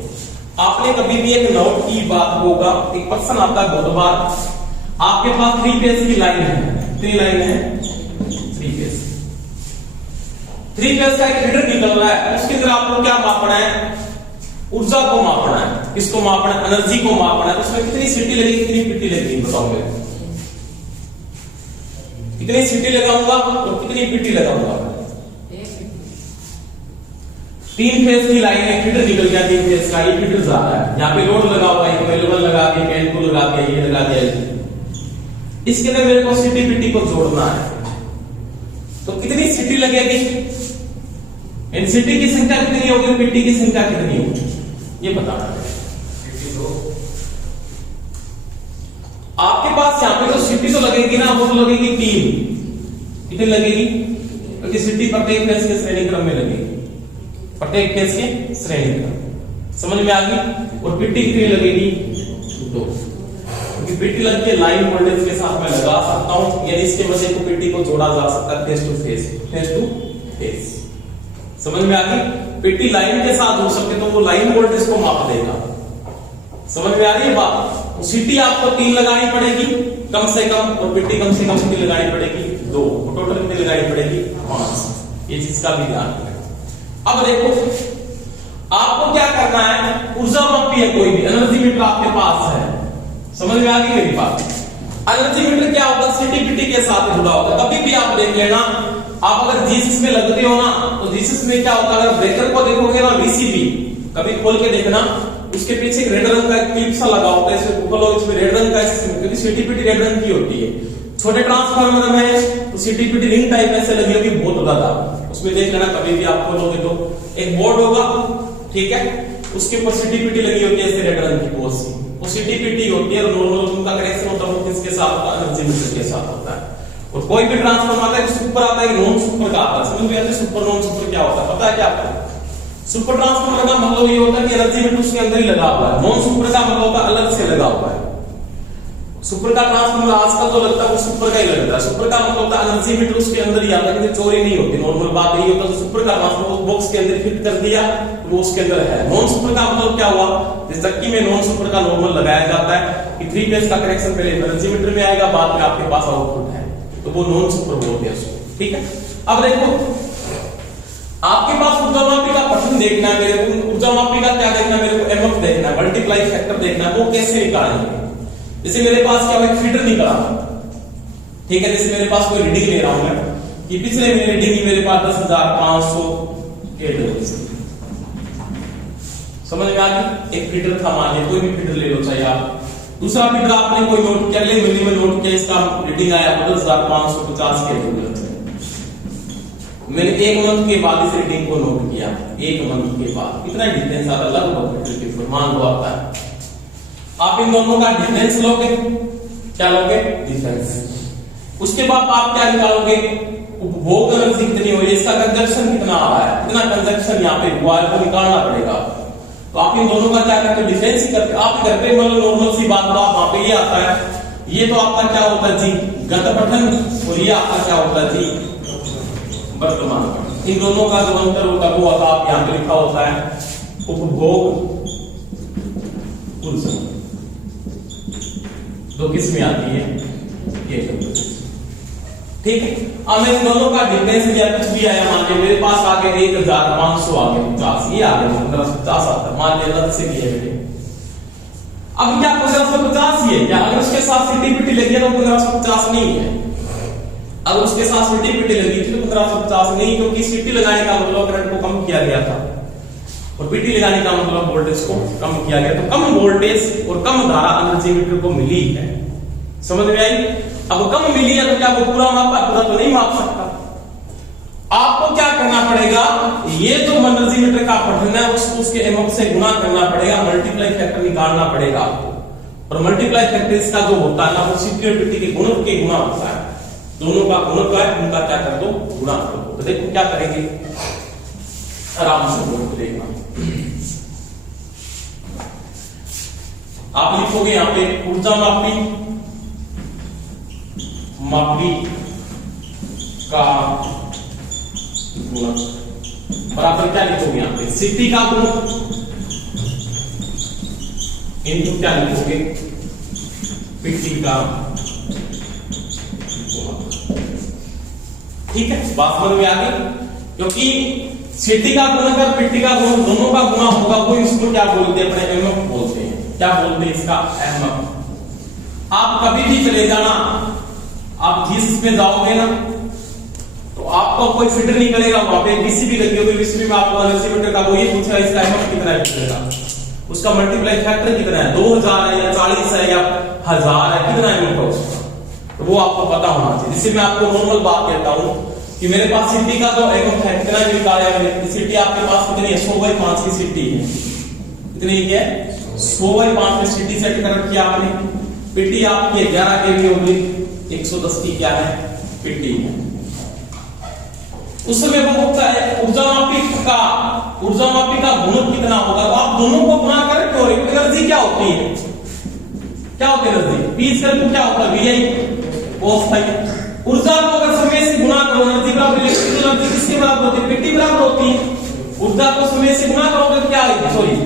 आपने कभी भी एक नोट की बात होगा, एक पर्सन आता है बहुत बार, आपके पास 3 फेज की लाइन है। 3 लाइन है, 3 फेज। 3 फेज का एक हीटर निकल रहा है, उसके अंदर आपको क्या मापना है? ऊर्जा को मापना है। किसको मापना है? एनर्जी को मापना है। उसमें कितनी सिटी लगेगी, कितनी पिट्टी लगेगी बताओ मेरे? कितनी सिटी लगाऊंगा और कितनी पिट्टी लगाऊंगा? 3 फेज की लाइन है, फीडर निकल गया 3 फेज का, ये फीडर जा रहा है। यहाँ पे लोड लगा हुआ है, अवेलेबल लगा के, कैन को लगा के, ये लगा दिया। इसके अंदर मेरे को सिटी पिट्टी को जोड़ना है, तो कितनी सिटी लगेगी? इन सिटी की संख्या कितनी होगी, पिट्टी की संख्या कितनी होगी, ये बताना है। आपके पास यहाँ पे तो सिटी तो लगेगी ना, वो तो लगेगी 3। कितनी लगेगी? क्योंकि सिटी प्रत्येक फेज के श्रेणी क्रम में लगेगी, प्रत्येक फेज के श्रेणी क्रम। समझ में आ गई? और पिट्टी कितनी लगेगी? 2। क्योंकि पिट्टी लग के लाइन वोल्टेज के साथ मैं लगा सकता हूं, यानी इसके मध्य को पिट्टी को जोड़ा जा सकता है phase two phase, phase two phase. समझ में आ गई? पिट्टी लाइन के साथ हो सकते तो वो लाइन वोल्टेज को माप देगा। समझ में आ रही है बात? सिटी आपको 3 लगानी पड़ेगी कम से कम, और पिट्टी कम से कम कितनी लगानी पड़ेगी? 2। टोटल कितनी लगानी पड़ेगी? 5। ये चीज का भी ध्यान रखें। अब देखो आपको क्या करना है, ऊर्जा मापी है कोई भी, एनर्जी मीटर आपके पास है। समझ में आ गई मेरी बात? एनर्जी मीटर क्या होगा, सीटीपीटी के साथ जुड़ा होता है। कभी भी आप देख लेना, आप अगर जीएसएस में लगते हो ना, तो जीएसएस में क्या होता है, अगर ब्रेकर को देखोगे ना वीसीबी, कभी खोल के देखना, उसके पीछे एक रेड रंग का क्लिप सा लगा होता है, इसमें खोलो, इसमें रेड रंग का, क्योंकि सीटीपीटी रेड रंग की होती है। छोटे ट्रांसफार्मर में तो सीटीपीटी रिंग टाइप ऐसे लगी होगी बहुत ज्यादा, उसमें देख लेना कभी भी आप खोलोगे तो एक बोर्ड होगा, ठीक है, उसके ऊपर सीटीपीटी लगी होती है ऐसे रेड रंग की बहुत सी, वो सीटीपीटी होती है। और नॉर्मल उनका कनेक्शन होता है वो किसके साथ होता है, एनर्जी मीटर के साथ होता है। और कोई भी ट्रांसफार्मर आता है सुपर आता है, नॉन सुपर का आता है, समझ में आता है सुपर नॉन सुपर क्या होता है, पता है क्या आपको? सुपर ट्रांसफार्मर का मतलब ये होता है कि एनर्जी मीटर उसके अंदर ही लगा हुआ है, नॉन सुपर का मतलब होता है अलग से लगा हुआ है। सुपर का ट्रांसफार्मर आजकल तो लगता है वो सुपर का ही लगता है, सुपर का मतलब होता है एनर्जी मीटर उसके अंदर ही आता है, क्योंकि चोरी नहीं होती, नॉर्मल बात यही होता है। सुपर का ट्रांसफार्मर बॉक्स के अंदर फिट कर दिया वो उसके अंदर है। नॉन सुपर का मतलब क्या हुआ, जिस चक्की में नॉन सुपर का नॉर्मल लगाया जाता है कि 3 फेज का कनेक्शन पहले एनर्जी मीटर में आएगा, बाद में आपके पास आउटपुट है, तो वो नॉन सुपर बोलते हैं उसको, ठीक है। अब देखो आपके पास ऊर्जा मापी का पठन देखना है मेरे को, ऊर्जा मापी का क्या देखना है मेरे को, एमएफ देखना है, मल्टीप्लाई फैक्टर देखना है, वो कैसे निकालेंगे। जैसे मेरे पास क्या हुआ, एक फीडर निकला, ठीक है, जैसे मेरे पास कोई रीडिंग ले रहा हूं मैं कि पिछले महीने रीडिंग मेरे पास 10,500 समझ में आ गई। एक फीडर था, मान लीजिए कोई भी फीडर ले लो चाहे आप, दूसरा फीडर आपने कोई नोट किया, अगले महीने में नोट किया, इसका रीडिंग आया 10,550 के। मैंने 1 मंथ के बाद इस रीडिंग को नोट किया, 1 मंथ के बाद कितना डिफरेंस आता, लगभग मान लो आता है। आप इन दोनों का डिफरेंस लोगे, क्या लोगे, डिफरेंस। उसके बाद आप क्या निकालोगे, उपभोग एनर्जी कितनी हो रही है, इसका कंजप्शन कितना आ रहा है, कितना कंजप्शन यहाँ पे हुआ है, तो निकालना पड़ेगा। तो आप इन दोनों का क्या करते हो, डिफरेंस ही करते। आप घर पे मतलब नॉर्मल सी बात, तो आप वहां पे ये आता है, ये तो आपका क्या होता है जी, गत पठन, और ये आपका क्या होता है जी, वर्तमान। इन दोनों का जो अंतर होता है वो आप यहाँ पे लिखा होता है उपभोग ऊर्जा, दो किस में आती है, ये ठीक है। अब मैं इन दोनों का डिफरेंस या कुछ भी आया, मान लीजिए मेरे पास आ गए 1,500 आ गए 50, ये आ गए 1550 आता है, मान लिया से भी है बेटे। अब क्या 1550 ही है क्या, अगर उसके साथ सीटीपीटी लगी है तो 1550 नहीं है, अगर उसके साथ सीटीपीटी लगी थी तो 1550 नहीं, क्योंकि सीटी लगाने का मतलब करंट को कम किया गया था और पीटी लगाने का मतलब वोल्टेज को कम किया गया। तो कम वोल्टेज और कम धारा एनर्जी मीटर को मिली है, समझ में आई। अब कम मिली है तो क्या वो पूरा मापा, पूरा तो नहीं माप सकता। आपको क्या करना पड़ेगा, ये जो एनर्जी मीटर का पठन है उसको उसके एमएफ से गुणा करना पड़ेगा, मल्टीप्लाई फैक्टर निकालना पड़ेगा आपको। और मल्टीप्लाई फैक्टर इसका जो होता है ना, वो सीपी और पीटी के गुणक के गुणा होता है, दोनों का गुणक है, उनका क्या कर दो, गुणा कर दो। तो देखो क्या करेंगे, आराम से बोल के देखना। आप लिखोगे यहां पे ऊर्जा मापी का गुणक बराबर क्या लिखोगे यहां पे, सीटी का गुणक इनटू क्या लिखोगे, पीटी का गुणक। ठीक है, बात समझ में आ गई। क्योंकि सीटी का गुणक और पीटी का गुणक दोनों का गुणा होगा, वो इसको क्या बोलते हैं, अपने एमएफ बोलते हैं। क्या बोलते हैं इसका, एमएफ। आप कभी भी चले जाना, आप जीएसएस में जाओगे ना तो आपको कोई फिटर नहीं करेगा, वहां पे बीसीबी लगी होगी, बीसीबी में आपको एनर्जी मीटर का वो ये पूछेगा इसका एमएफ कितना है, कितना, उसका मल्टीप्लाई फैक्टर कितना है, 2000 है या 40 है या 1000 है, कितना एमएफ है उसका, तो वो आपको पता होना चाहिए। जिससे मैं आपको नॉर्मल बात कहता हूं कि मेरे पास सीटी का जो एमएफ है कितना निकाला मैंने, सीटी आपके पास कितनी है, 100/5 की सीटी है, कितनी है, 100/5 में सीटी सेट कर रखी है आपने। पीटी आपकी 11 केवी होगी, 110 की क्या है, पीटी है। उस समय वो होता है ऊर्जा मापी का गुणक कितना होगा, तो आप दोनों को गुणा कर क्यों, एनर्जी क्या होती है, क्या होती है एनर्जी, पी स्क्वायर क्या होता है, वी cos फाई। ऊर्जा को अगर समय से गुणा करो, एनर्जी बराबर इलेक्ट्रिकल एनर्जी किसके बराबर होती है, पीटी बराबर होती है। ऊर्जा को समय से गुणा करोगे तो क्या आएगी, सॉरी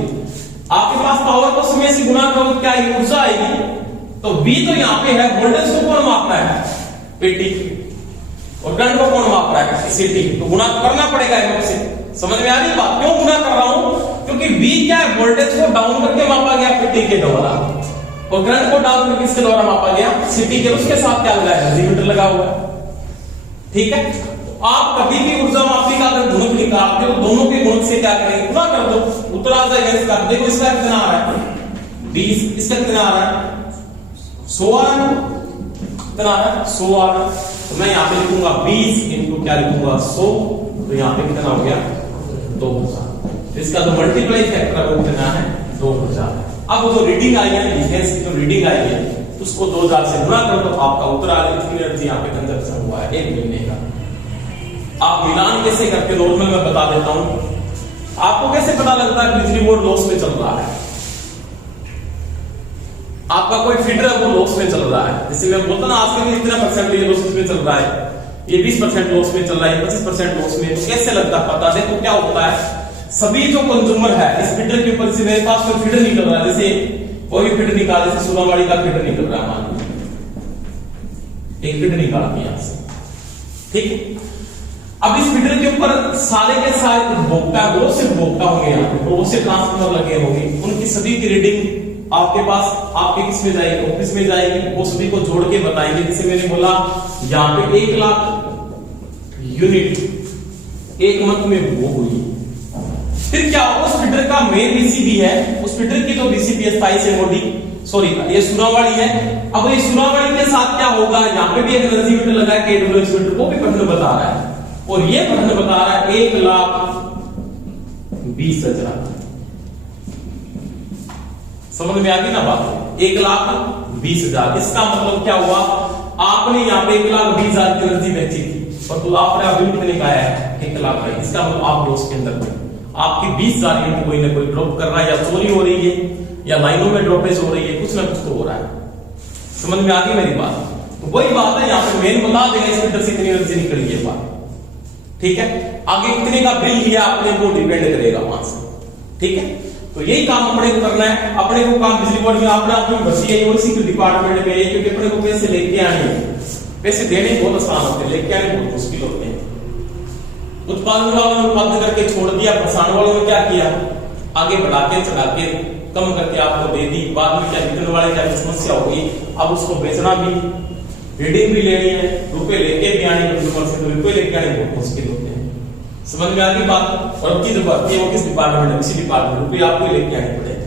आपके पास पावर को समय से गुणा करोगे तो क्या आएगी, ऊर्जा आएगी। तो V तो यहाँ पे है, वोल्टेज को कौन माप रहा है, पीटी, और करंट को कौन माप रहा है, सीटी। तो गुणा करना पड़ेगा एमएफ से। समझ में आ रही बात, क्यों गुणा कर रहा हूं, क्योंकि V क्या है, वोल्टेज को डाउन करके मापा गया पीटी के द्वारा। और करंट को डाउन करके किसके द्वारा मापा गया, सीपी के, उसके साथ क्या लगा है, एनर्जी मीटर लगा हुआ है। ठीक है, आप कभी भी ऊर्जा मापी का अगर गुणक निकालते हो, दोनों के गुणक से क्या करेंगे, गुणा कर दो, उत्तर आ जाएगा इसका। देखो इसका कितना आ रहा है 20, इसका कितना आ रहा है 100 आ रहा है, कितना आ रहा है 100 आ रहा है। तो मैं यहाँ पे लिखूंगा 20 इंटू क्या लिखूंगा 100, तो यहाँ पे कितना हो गया 2000। इसका तो मल्टीप्लाई फैक्टर वो कितना है 2000। अब जो रीडिंग आई है, डिफेंस की जो रीडिंग आई है, उसको 2000 से गुणा कर दो, आपका उत्तर आ जाएगा। कितनी एनर्जी यहाँ पे कंजप्शन हुआ है 1 महीने का। आप मिलान कैसे करके, नॉर्मल मैं बता देता हूं। आपको कैसे पता लगता है बिजली बोर्ड लॉस में चल रहा है, आपका कोई फीडर है वो लॉस में चल रहा है, जैसे मैं बोलता ना आजकल इतना परसेंट ये लॉस में चल रहा है, ये 20% लॉस में चल रहा है, 25% लॉस में, तो कैसे लगता पता। देखो क्या होता है, सभी जो कंज्यूमर है इस फीडर के ऊपर से, मेरे पास कोई फीडर निकल रहा है, जैसे कोई भी फीडर निकाल, जैसे सोनावाड़ी का फीडर निकल रहा है, मान लीजिए एक फीडर निकाल दिया आपसे, ठीक। अब इस फीडर के ऊपर सारे के सारे उपभोक्ता, बहुत से उपभोक्ता होंगे, यहाँ पे बहुत से ट्रांसफार्मर लगे होंगे, उनकी सभी की रीडिंग आपके पास, आपके किस में जाएगी, ऑफिस में जाएगी, वो सभी को जोड़ के बताएंगे। जैसे मैंने बोला यहाँ पे 1 लाख यूनिट एक मंथ में वो हुई, फिर क्या होगा, उस फीडर का मेन बीसीबी है, उस फीडर की जो बीसीबी है 27 एमओडी, सॉरी ये सोनावाड़ी है। अब ये सोनावाड़ी के साथ क्या होगा, यहाँ पे भी एक एनर्जी मीटर लगा है केडब्ल्यूएच मीटर, वो भी प्रश्न बता रहा है, और ये प्रश्न बता रहा है 1,20,000। समझ में आ गई ना बात, 1,20,000। इसका मतलब क्या हुआ, आपने यहाँ पे 1,20,000 की एनर्जी बेची थी, और तो आपने यूनिट में निकाया है 1,00,000। इसका मतलब आप लॉस के अंदर आपकी 20,000 यूनिट कोई ना कोई ड्रॉप कर रहा है, या चोरी हो रही है, या लाइनों में ड्रॉपेज हो रही है, कुछ ना कुछ तो हो रहा है। समझ में आ गई मेरी बात। तो वही बात है, यहाँ पे मेन बता देगा इस फीडर से कितनी एनर्जी निकली है बात, ठीक है। आगे कितने का बिल लिया अपने को डिपेंड करेगा वहां से, ठीक है। तो यही काम अपने को करना है, अपने को काम बिजली बोर्ड में अपने आप में बसी है, इसी के डिपार्टमेंट में है, क्योंकि अपने को पैसे लेके आने हैं, पैसे देने बहुत आसान होते हैं, लेके आने बहुत मुश्किल होते हैं। उत्पादन वालों ने उत्पादन करके छोड़ दिया, प्रसारण वालों ने क्या किया, आगे बढ़ा के चढ़ा के कम करके आपको दे दी, बाद में क्या वितरण वाले क्या समस्या होगी, अब उसको बेचना भी, रीडिंग भी लेनी है, रुपए लेके भी आने, कंज्यूमर से तो रुपए लेके आने बहुत मुश्किल होते हैं। समझ में आ गई बात। और चीज बढ़ती है वो किस डिपार्टमेंट में, किसी डिपार्टमेंट, रुपये आपको लेके आने पड़ेंगे,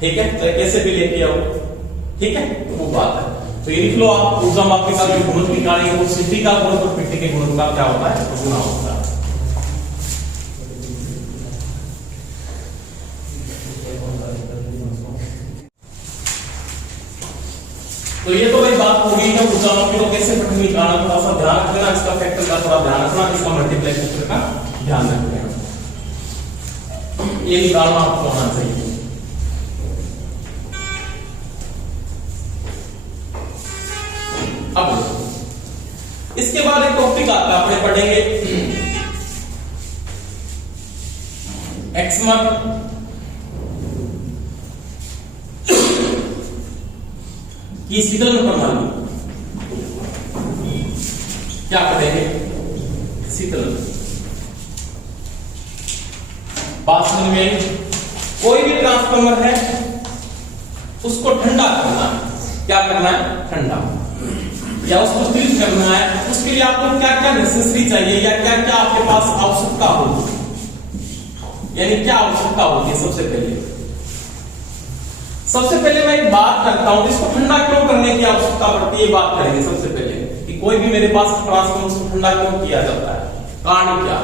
ठीक है, तो कैसे भी लेके आओ, ठीक है, तो वो बात है। तो ये लिख लो आप, ऊर्जा मापी का जो गुणक निकालेंगे वो सीपी का गुणक और पीटी के गुणक का क्या होता है, गुना होता है। तो ये तो भाई बात हो गई है ऊर्जा मापी को कैसे पठन निकालना, थोड़ा सा ध्यान रखना, इसका फैक्टर का थोड़ा ध्यान रखना, इसका मल्टीप्लाई फैक्टर का ध्यान रखना, ये निकालना आपको आना चाहिए। अब इसके बाद एक टॉपिक आता है, अपने पढ़ेंगे एक्समर की शीतलन प्रणाली, क्या पढ़ेंगे, शीतलन। बात समझ में आई। कोई भी ट्रांसफार्मर है उसको ठंडा करना, क्या करना है, ठंडा, या उसको स्थिर करना है, उसके लिए आपको क्या क्या नेसेसरी चाहिए, या क्या क्या आपके पास आवश्यकता होगी, यानी क्या आवश्यकता होगी। सबसे पहले मैं एक बात करता हूं, इसको ठंडा क्यों करने की आवश्यकता पड़ती है, बात करेंगे सबसे पहले कि कोई भी मेरे पास ट्रांसफार्मर को ठंडा क्यों किया जाता है, कारण क्या।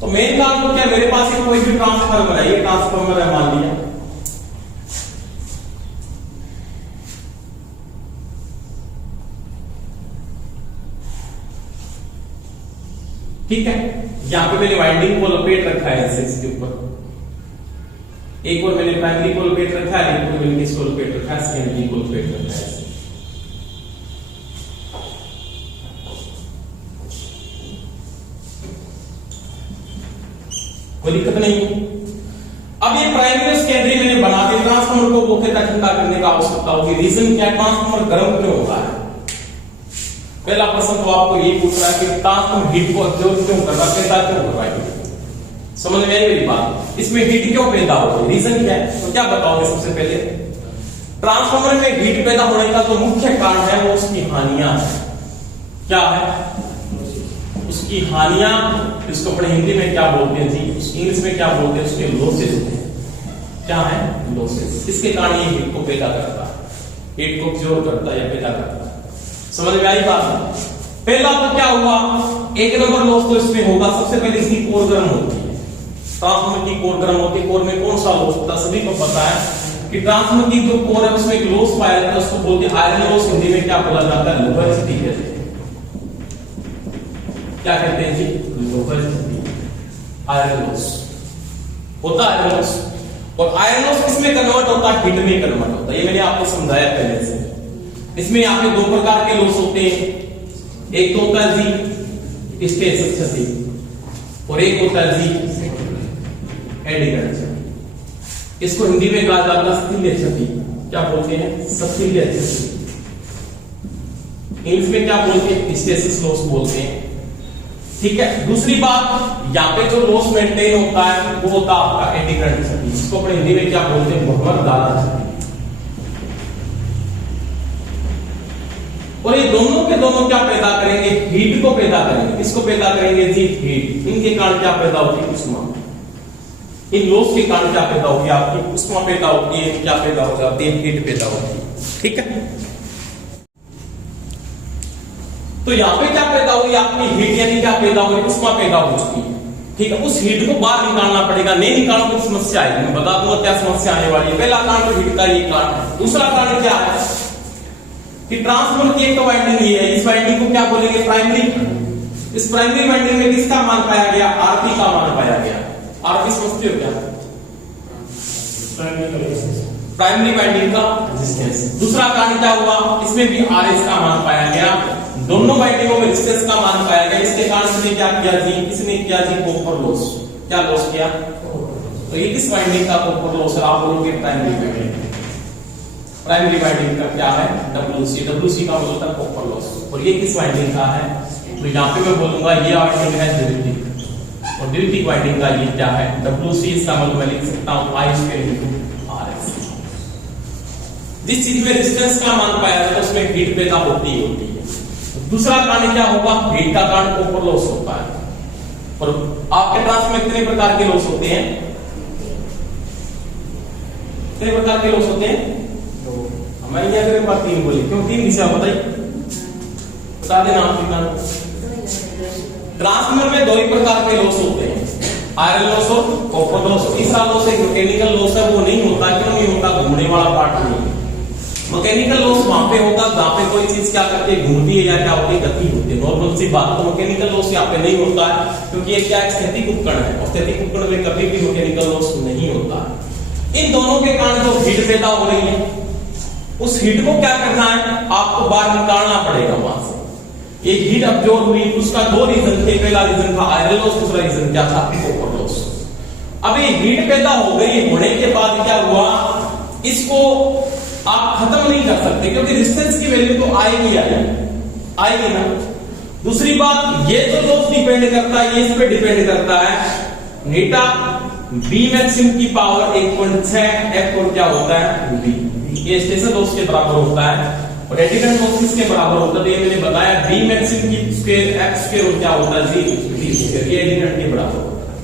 तो मेन कारण तो क्या, मेरे पास कोई भी ट्रांसफार्मर है, ये ट्रांसफार्मर है मान लिया, ठीक है, यहां पे मैंने वाइंडिंग को लपेट रखा है ऐसे इसके ऊपर, एक और मैंने प्राइमरी को लपेट रखा है, एक और मैंने इसको लपेट रखा है, सेकेंडरी को लपेट रखा है। कोई दिक्कत नहीं। अब ये प्राइमरी और सेकेंडरी मैंने बना दिया, ट्रांसफार्मर को मुख्यतः ठंडा करने का आवश्यकता होगी। रीजन क्या, ट्रांसफार्मर गर्म क्यों होता है। पहला प्रश्न तो आपको यही पूछ रहा है कि ट्रांसफार्मर हीट को अब्जॉर्ब क्यों कर रहा है, पैदा क्यों कर रहा है। समझ में आई मेरी बात, इसमें हीट क्यों पैदा हो रही है, रीजन क्या है, तो क्या बताओगे सबसे पहले। ट्रांसफार्मर में हीट पैदा होने का जो मुख्य कारण है वो उसकी हानियां है। क्या है उसकी हानियां? इसको अपने हिंदी में क्या बोलते हैं जी, इंग्लिश में क्या बोलते हैं, उसके लॉसेस हैं। क्या है? लॉसेस। इसके कारण ये हीट को पैदा करता है, हीट को एब्जॉर्ब करता है या पैदा करता है। समझ में आई बात? पहला तो क्या हुआ, एक नंबर लॉस तो इसमें होगा, सबसे पहले इसकी कोर गर्म होती है। ट्रांसफार्मर की कोर गर्म होती है। कोर में कौन सा लॉस होता है? सभी को पता है कि ट्रांसफार्मर की जो कोर है उसमें एक लॉस पाया जाता है, उसको बोलते हैं आयरन लॉस। हिंदी में क्या बोला जाता है? लोहा स्थिति कहते हैं। क्या कहते हैं जी? लोहा स्थिति, आयरन लॉस होता है, आयरन लॉस। और आयरन लॉस किसमें कन्वर्ट होता है? हीट में कन्वर्ट होता है। ये मैंने आपको समझाया पहले से। इसमें यहाँ पे दो प्रकार के लॉस होते हैं, एक तो होता है जी स्टेशनरी क्षति और एक होता है जी एडी करंट। इसको हिंदी में कहा जाता है स्थलीय क्षति। क्या बोलते हैं? स्थलीय क्षति। इंग्लिश में क्या बोलते हैं? स्टेसिस लॉस बोलते हैं। ठीक है। दूसरी बात, यहाँ पे जो लॉस मेंटेन होता है वो होता है आपका एडी करंट क्षति। इसको अपने हिंदी में क्या बोलते हैं? भंवर दादा क्षति। और ये दोनों के दोनों क्या पैदा करेंगे? हीट को पैदा करेंगे। किसको पैदा करेंगे जी? हीट। इनके कारण क्या पैदा होती है? उष्मा। इन लॉस के कारण क्या पैदा होगी? आपकी उष्मा पैदा होती है। क्या पैदा हो जाती है? हीट पैदा होती है। ठीक है। तो यहाँ पे क्या पैदा हुई? आपकी हीट, यानी क्या पैदा हुई? उष्मा पैदा हो चुकी है। ठीक है। उस हीट को बाहर निकालना पड़ेगा, नहीं निकालो तो समस्या आएगी। मैं बता दूंगा क्या समस्या आने वाली है। पहला कारण तो हीट का ये कारण है। दूसरा कारण क्या है कि ट्रांसफार्मर की एक तो वाइंडिंग ये है, इस वाइंडिंग को क्या बोलेंगे? प्राइमरी। इस प्राइमरी वाइंडिंग में किसका मान पाया गया? आरपी का मान पाया गया। आरपी समझते हो क्या? प्राइमरी वाइंडिंग का रेजिस्टेंस। दूसरा कारण क्या हुआ? इसमें भी आरएस का मान पाया गया। दोनों वाइंडिंगों में रेजिस्टेंस का मान पाया गया। इसके कारण इसने क्या किया जी? इसने किया जी कॉपर लॉस। क्या लॉस किया? तो ये किस वाइंडिंग का कॉपर लॉस है? आप बोलोगे प्राइमरी वाइंडिंग। प्राइमरी वाइंडिंग का क्या है? डब्ल्यूसी। डब्ल्यूसी का मतलब था कॉपर लॉस। और ये किस वाइंडिंग का है? तो यहाँ पे मैं बोलूंगा ये वाइंडिंग है द्वितीयक, और द्वितीयक वाइंडिंग का ये क्या है? डब्ल्यूसी। इसका मतलब मैं लिख सकता हूं आई स्क्वायर इनटू आरएस। जिस चीज में रेजिस्टेंस का मान पाया जाता है उसमें हीट पैदा होती ही होती है। दूसरा कारण क्या होगा? हीट का कारण कॉपर लॉस होता है। और आपके ट्रांसफार्मर में कितने प्रकार के लॉस होते हैं? कितने प्रकार के लॉस होते हैं? हमारे यहाँ अगर बात 3 बोली, क्यों 3 विषय बताइए, बता देना आप। ट्रांसफार्मर में 2 ही प्रकार के लॉस होते हैं, आयरन लॉस और कॉपर लॉस। तीसरा लॉस एक मैकेनिकल लॉस है, वो नहीं होता। क्यों नहीं होता? घूमने वाला पार्ट नहीं। मैकेनिकल लॉस वहां पे होगा जहां पे कोई चीज क्या करती है? घूमती है या क्या होती है? गति होती है। नॉर्मल सी बात। तो मैकेनिकल लॉस यहाँ पे नहीं होता है, क्योंकि ये क्या स्थैतिक उपकरण है, और स्थैतिक उपकरण में कभी भी मैकेनिकल लॉस नहीं होता है। इन दोनों के कारण जो हीट पैदा हो रही है, उस हीट को क्या करना है? आपको बाहर निकालना पड़ेगा वहां से। ये हीट अब्जॉर्ब हुई, उसका 2 रीजन थे। पहला रीजन था आयरन लॉस, दूसरा रीजन क्या था? Copper loss. अब ये हीट पैदा हो गई, होने के बाद क्या हुआ? इसको आप खत्म नहीं कर सकते, क्योंकि रेजिस्टेंस की वैल्यू तो आएगी आएगी ना। दूसरी बात, ये जो लॉस डिपेंड करता है, ये इस पे डिपेंड करता है नीटा बी मैक्सिमम की पावर 1.6 एफ और क्या होता है? बी। ये स्टेशन लॉस के बराबर होता है। और एडी करंट लॉस किसके बराबर होता है? तो ये मैंने बताया बी मैक्सिमम की स्क्वायर एफ स्क्वायर और क्या होता है? जी बी स्क्वायर। ये एडी करंट के बराबर होता है।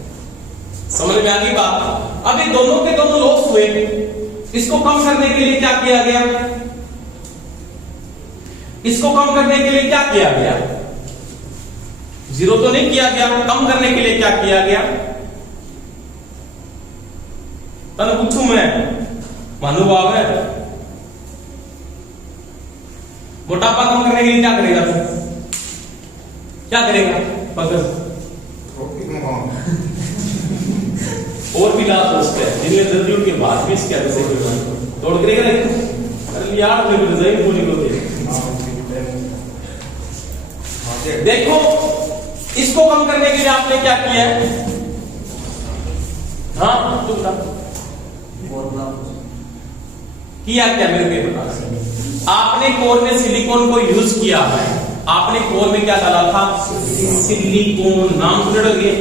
समझ में आ गई बात? अब ये दोनों के दोनों लॉस हुए, इसको कम करने के लिए क्या किया गया? इसको कम करने के लिए क्या किया गया? जीरो तो नहीं किया गया, कम करने के लिए क्या किया गया? तब पूछूं मैं, महानुभाव है, मोटापा कम करने के लिए क्या करेगा? क्या करेगा? पकड़ और भी लाभ सोचते हैं जिन्हें जल्दी उनके बाद भी क्या तोड़ करेगा। यार बोली को देखो, इसको कम करने के लिए आपने क्या किया है? हाँ किया क्या? मेरे को बता। आपने कोर में सिलिकॉन को यूज किया है। आपने कोर में क्या डाला था? सिलिकॉन। नाम सुन रहे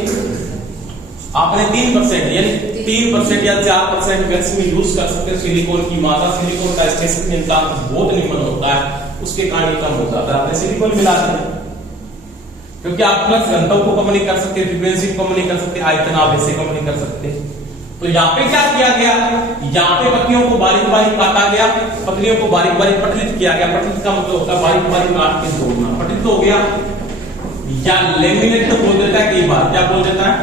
आपने 3% यानी 3% या 4% मैक्सिमम यूज कर सकते हैं सिलिकॉन की मात्रा। सिलिकॉन का स्टेसिस इंसान बहुत निम्न होता है, उसके कारण कम हो जाता है। आपने सिलिकॉन मिला दिया क्योंकि आप प्लस घंटों को कम नहीं कर सकते, फ्रीक्वेंसी को कम नहीं कर सकते, आयतन आप ऐसे कम नहीं कर सकते। तो यहाँ पे क्या किया गया, यहाँ पे पत्तियों को बारीक बारीक काटा गया, पत्तियों को बारीक बारीक पटलित किया गया। पटलित का मतलब होता है बारीक बारीक काट के जोड़ना। पटलित हो गया या लेमिनेट तो बोल देता है कई बार, क्या बोल देता है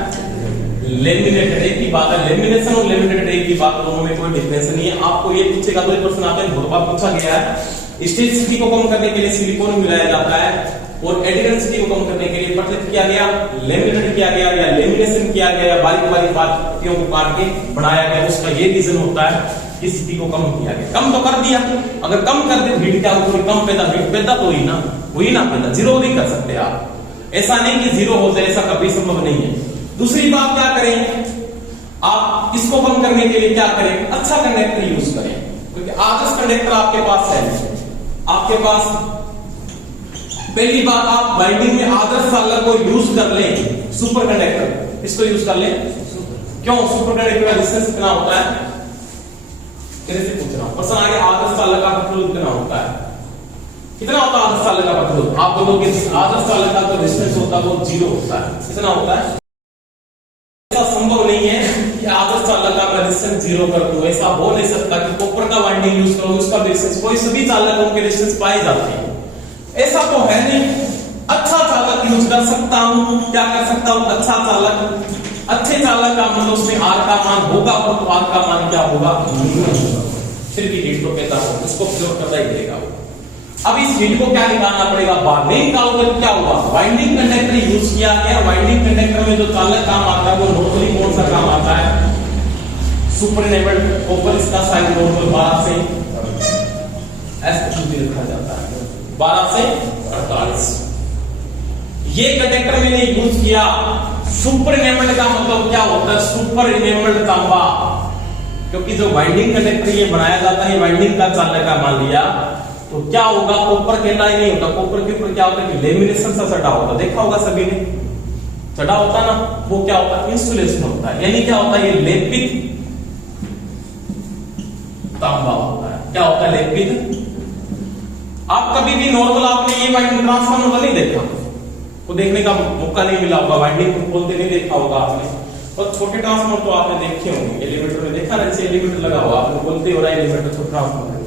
लेमिनेटेड। एक ही बात है, लेमिनेशन और लेमिनेटेड एक ही बात, दोनों में कोई डिफरेंस नहीं है। आपको ये पूछेगा, दो प्रश्न आते हैं, बहुत बार पूछा गया है। स्टेटिसिटी को कम करने के लिए सिलिकॉन मिलाया जाता है और एडिडेंसिटी को कम करने के लिए पटलित किया गया, लेमिनेट किया गया या लेमिनेशन किया गया, या बारीक बारीक पत्तियों को काट के बनाया गया। उसका ये रीजन होता है कि स्थिति को कम किया गया। कम तो कर दिया, अगर कम कर दे हीट क्या थोड़ी कम पैदा, हीट पैदा तो ही ना, वही ना पैदा, जीरो नहीं कर सकते आप। ऐसा नहीं कि जीरो हो जाए, ऐसा कभी संभव नहीं है। दूसरी बात क्या करें, आप इसको कम करने के लिए क्या करें, अच्छा कंडक्टर यूज करें, क्योंकि आदर्श कंडक्टर आपके पास है। आपके पास पहली बात, आप बाइंडिंग में आदर्श चालक को यूज कर लें, सुपर कंडक्टर इसको यूज कर लें। क्यों? सुपर कंडक्टर का डिस्टेंस कितना होता है, तेरे से पूछ रहा हूं। प्रश्न आगे, आदर्श चालक का प्रतिरोध कितना होता है, कितना होता है आदर्श चालक का प्रतिरोध? आप बोलोगे आदर्श चालक का जो डिस्टेंस होता है वो 0 होता है। कितना होता है? ऐसा संभव नहीं है कि आदर्श चालक का रेजिस्टेंस 0 कर दूं, ऐसा हो नहीं सकता कि कॉपर का वाइंडिंग यूज करो उसका रेजिस्टेंस, कोई सभी चालकों के रेजिस्टेंस पाए जाते हैं, ऐसा तो है नहीं। अच्छा चालक यूज कर सकता हूं, क्या कर सकता हूं, अच्छा चालक। अच्छे चालक का मतलब उसमें आर का मान होगा, तो आर का मान क्या होगा, फिर भी हीट तो पैदा हो, उसको फ्लोर करना ही पड़ेगा। अब इस हीट को क्या निकालना पड़ेगा, बाहर नहीं निकालोगे तो क्या होगा, वाइंडिंग कंडक्टर यूज किया गया। वाइंडिंग कंडक्टर में जो चालक काम आता है वो नॉर्मली कौन सा काम आता है, सुपरनेबल्ड कॉपर। इसका साइज नॉर्मल 12 से S2 रखा जाता है, 12 से 48। ये कंडक्टर मैंने यूज किया। सुपर इनेबल्ड का मतलब क्या होता है, सुपर इनेबल्ड तांबा, क्योंकि जो वाइंडिंग कंडक्टर ये बनाया जाता है वाइंडिंग का चालक का मान लिया, तो क्या होगा, कॉपर कहना ही नहीं होता। कॉपर के ऊपर क्या होता है कि लेमिनेशन सा चढ़ा होता, देखा होगा सभी ने, चढ़ा होता ना, वो क्या होता है, इंसुलेशन होता है। यानी क्या होता है, ये लेपित तांबा होता है। क्या होता है, लेपित। आप कभी भी नॉर्मल आपने ये वाइंडिंग ट्रांसफार्मर नहीं देखा, वो देखने का मौका नहीं मिला होगा, वाइंडिंग को खोलते नहीं देखा होगा आपने। और छोटे ट्रांसफार्मर तो आपने देखे होंगे, एलिवेटर में देखा ना, जैसे एलिवेटर लगा हुआ, आपने बोलते हो रहा है एलिवेटर छोटा ट्रांसफार्मर।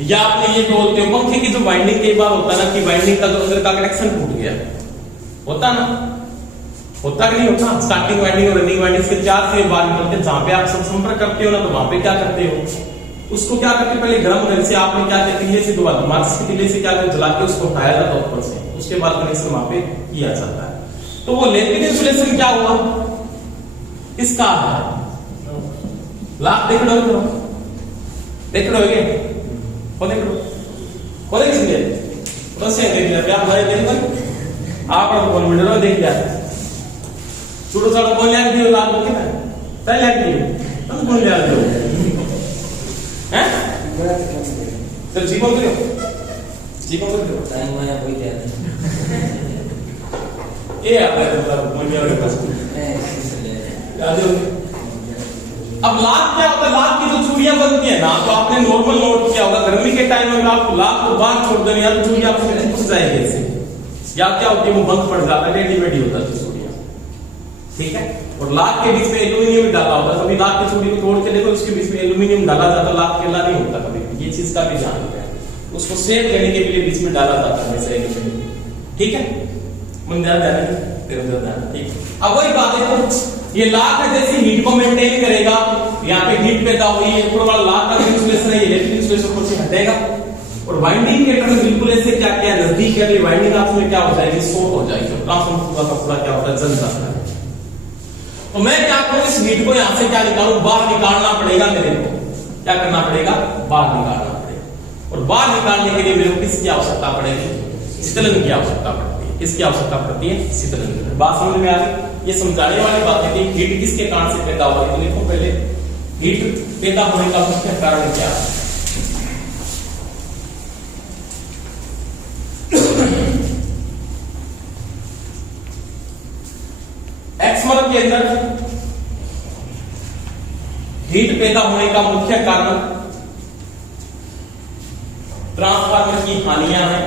या आपने ये बोलते हो पंखे की जो वाइंडिंग कई बार होता है ना कि वाइंडिंग का जो अंदर का कनेक्शन टूट गया, होता ना, होता कि नहीं होता। स्टार्टिंग वाइंडिंग और रनिंग वाइंडिंग के 4 फेज बाहर निकलते हैं, जहां पे आप सब संपर्क करते हो ना, तो वहां पे क्या करते हो, उसको क्या करते, पहले गर्म होने से आपने क्या किया, तिल्ले से दोबारा माचिस के तिल्ले से क्या जला के उसको उठाया जाता है ऊपर से, उसके बाद कनेक्शन वहां पे किया जाता है। तो वो लेपित इंसुलेशन क्या हुआ, इसका लाभ देख रहे हो, देख रहे हो, खोले किसने तो से देख लिया, क्या हमारे देख कर आप और वीडियो में देख लिया, छोटो छोटो बोल लिया कि लाभ को कितना पहले कि हम बोल लिया दो हैं, तो जीवन करो टाइम आया कोई क्या ये आपने मतलब बोलिया और बस अब लाख क्या होता है, लाख की जो चूड़ियां बनती है ना, तो आपने नॉर्मल नोट किया होगा, गर्मी के टाइम में आप लाख को बाहर छोड़ देंगे या तो चूड़ियां आपसे घुस जाएगी ऐसे, या क्या होती है वो बंद पड़ जाता है, रेडीमेड ही होता है चूड़ियां, ठीक है। और लाख के बीच में एल्यूमिनियम डाला होता है, कभी लाख की चूड़ी को तोड़ के देखो उसके बीच में एल्यूमिनियम डाला जाता है, लाख केला नहीं होता कभी, ये चीज का भी ध्यान रखना है। उसको सेफ करने के लिए बीच में डाला जाता है वैसे एल्यूमिनियम, ठीक है, मन ध्यान देना, ठीक। अब वही बात है, ये लाख है जैसे हीट को मेंटेन करेगा, यहाँ पे हीट पैदा हुई है, ऊपर वाला लाख का इंसुलेशन है, इलेक्ट्रिक इंसुलेशन को हटेगा, और वाइंडिंग के टर्न बिल्कुल ऐसे क्या किया नजदीक है, वाइंडिंग आपस में क्या हो जाएगी, शॉर्ट हो जाएगी, ट्रांसफार्मर पूरा का पूरा क्या होता है, जल जाता है। तो मैं क्या करूं, इस हीट को यहां से क्या निकालूं, बाहर निकालना पड़ेगा मेरे को, क्या करना पड़ेगा, बाहर निकालना पड़ेगा। और बाहर निकालने के लिए मेरे को किसकी आवश्यकता पड़ेगी, शीतलन की आवश्यकता पड़ेगी। किसकी आवश्यकता पड़ती है, शीतलन की। बात समझ में आ गई, ये समझाने वाली बात है कि हीट किसके कारण से पैदा हो रही है। तो देखो पहले हीट पैदा होने का मुख्य कारण क्या है, एक्समर के अंदर हीट पैदा होने का मुख्य कारण ट्रांसफार्मर की हानियां हैं।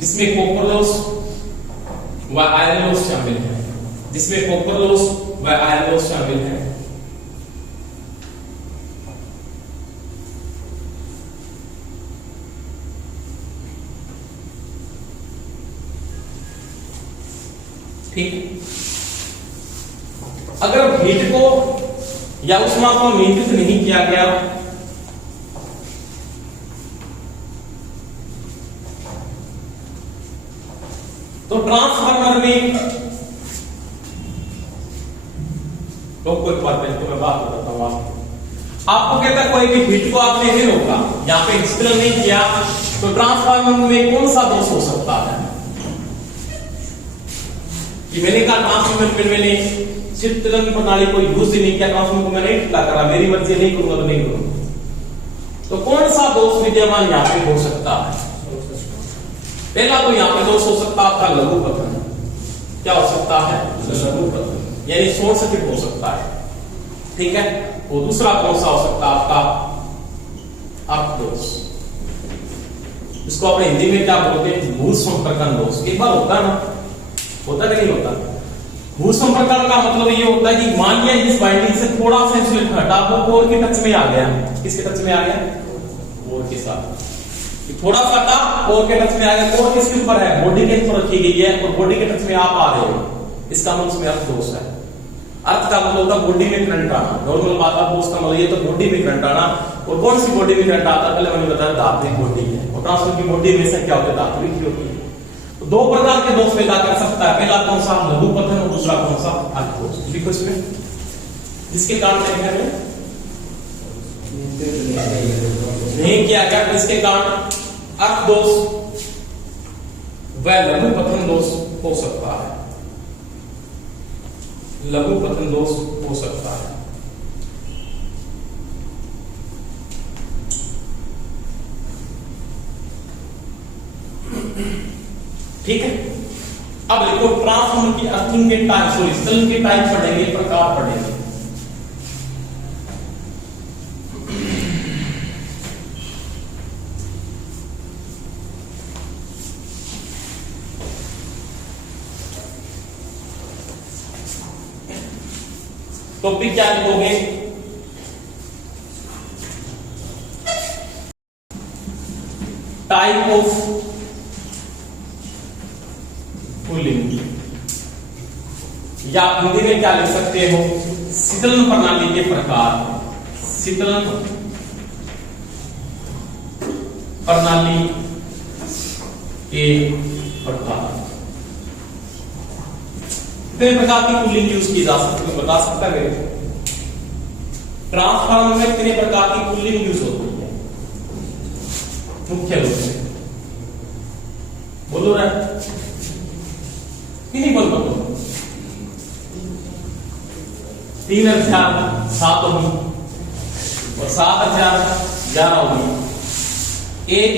जिसमें कॉपर लॉस व आयरन लॉस शामिल है, जिसमें कॉपर लॉस व आयरन लॉस शामिल है। ठीक, अगर हीट को या उष्मा को नियंत्रित नहीं किया गया तो ट्रांसफार्मर में तो कोई बात नहीं, तो मैं बात बताता हूं आपको कहता कोई भी हीट को आपने नहीं रोका, यहां पे शीतलन नहीं किया, तो ट्रांसफार्मर में कौन सा दोष हो सकता है? कि मैंने कहा ट्रांसफार्मर में मैंने शीतलन प्रणाली को यूज ही नहीं किया, ट्रांसफार्मर को मैंने नहीं करा, मेरी मर्जी नहीं करूंगा तो नहीं करूंगा, तो कौन सा दोष विद्यमान यहां पे हो सकता है? पहला तो यहां पे दोष हो सकता है आपका लघु पतन। क्या हो सकता है? लघु पतन, यानी शॉर्ट सर्किट हो सकता है। ठीक है, और दूसरा कौन सा हो सकता है आपका अर्क दोष, इसको अपने हिंदी में क्या बोलते हैं? भू संपर्कन दोष। एक बार होता है ना, होता नहीं होता? भू संपर्कन का मतलब ये होता है कि मान लिया इस बाइंडिंग से थोड़ा सा इंसुलेट हटा, वो कोर के टच में आ गया। किसके टच में आ गया? कोर के साथ। थोड़ा सा था, कोर के टच में आ गया। कोर किसके ऊपर है? बॉडी के ऊपर रखी गई है, और बॉडी के टच में आप आ रहे हो, इसका मतलब उसमें अर्थ दोष है। अर्थ का मतलब होता है बॉडी में करंट आना। नॉर्मल बात है, दोष का मतलब ये तो बॉडी में करंट आना। और कौन सी बॉडी में करंट आता है? पहले मैंने बताया धात्विक बॉडी है, और ट्रांसफार्मर की बॉडी में से क्या होता है? धात्विक ही होती है। तो दो प्रकार के दोष पैदा कर सकता है, पहला कौन सा? लघु पतन, और दूसरा कौन सा? अर्थ दोष। लिखो इसमें, जिसके कारण नहीं किया गया, इसके कारण अर्क दोष व लघु पतन दोष हो सकता है। लघु पतन दोष हो सकता है। ठीक है, अब देखो ट्रांसफार्मर की अर्थिंग के टाइप, सॉरी शीतलन के टाइप पढ़ेंगे, प्रकार पढ़ेंगे। टॉपिक क्या लिखोगे? टाइप ऑफ कूलिंग, या हिंदी में क्या लिख सकते हो? शीतलन प्रणाली के प्रकार। शीतलन प्रणाली के प्रकार। कितने प्रकार की कूलिंग यूज की जा सकती है, बता सकता है? ट्रांसफार्मर में कितने प्रकार की कूलिंग यूज होती है मुख्य रूप से? बोलो रे, नहीं बोल पाओ। 3007 होगी और 7011 होगी। 1,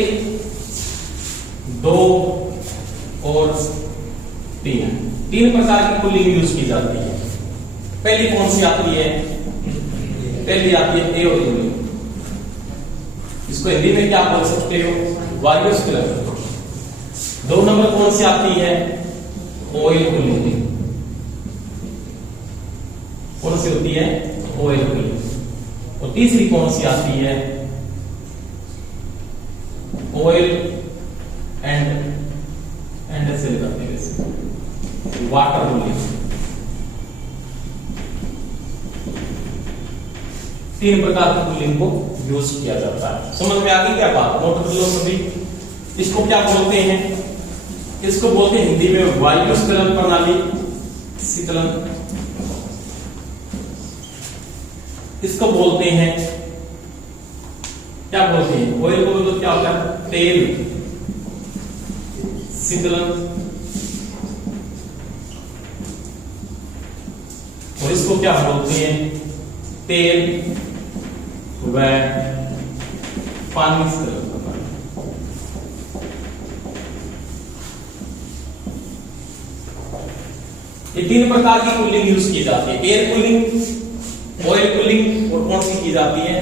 2 और 3 प्रकार की कूलिंग यूज की जाती है। पहली कौन सी आती है? पहली आती है एयर कूलिंग। इसको हिंदी में क्या बोल सकते हो? वायुस्फीलन। 2 नंबर कौन सी आती है? Oil cooling. कौन सी होती है? Oil cooling. और तीसरी कौन सी आती है? ऑयल एंड ऐसे लगाते हैं वाटर कूलिंग। 3 प्रकार की कूलिंग को यूज किया जाता है। समझ में आ गई क्या बात? नोट कर लो सभी। इसको क्या बोलते हैं? इसको बोलते हैं हिंदी में वायुस्फीलन प्रणाली, शीतलन। इसको बोलते हैं, क्या बोलते हैं? ऑयल को तो क्या होता है? तेल। शीतलन। और इसको क्या बोलते हैं? तेल व पानी शीतलन प्रणाली। ये तीन प्रकार की कूलिंग यूज की जाती है, एयर कूलिंग, ऑयल कूलिंग और कौन सी की जाती है,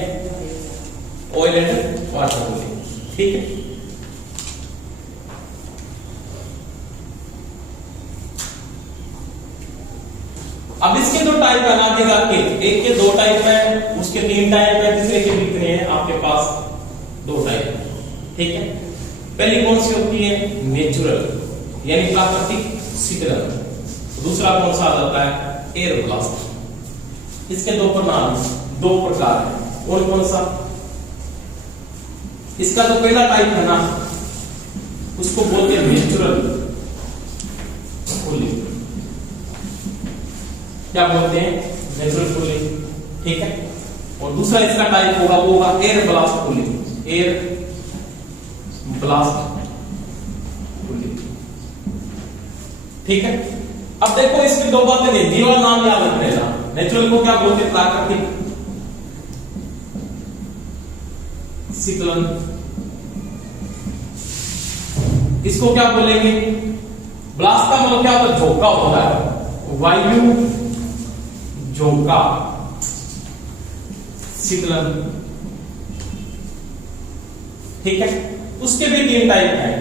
ऑयल एंड वाटर कूलिंग। ठीक है, अब इसके दो टाइप है ना आगे जाके, एक के दो टाइप है, उसके तीन टाइप है, तीसरे के कितने हैं आपके पास, दो टाइप। ठीक है, पहली कौन सी होती है, नेचुरल यानी प्राकृतिक शीतलन। दूसरा कौन सा आ जाता है, एयर ब्लास्ट। इसके दो प्रकार है, और कौन सा, इसका जो पहला टाइप है ना उसको बोलते हैं नेचुरल कूलिंग। क्या बोलते हैं, नेचुरल कूलिंग। ठीक है, और दूसरा इसका टाइप होगा वो होगा air blast cooling, air blast cooling. ठीक है, अब देखो इसकी दो बातें नहीं, जीवन नाम याद रखना। नेचुरल को क्या बोलते हैं, प्राकृतिक शीतलन। इसको क्या बोलेंगे, ब्लास्ट का मतलब क्या होता है, झोंका होता है, वायु झोंका शीतलन। ठीक है, उसके भी तीन टाइप हैं,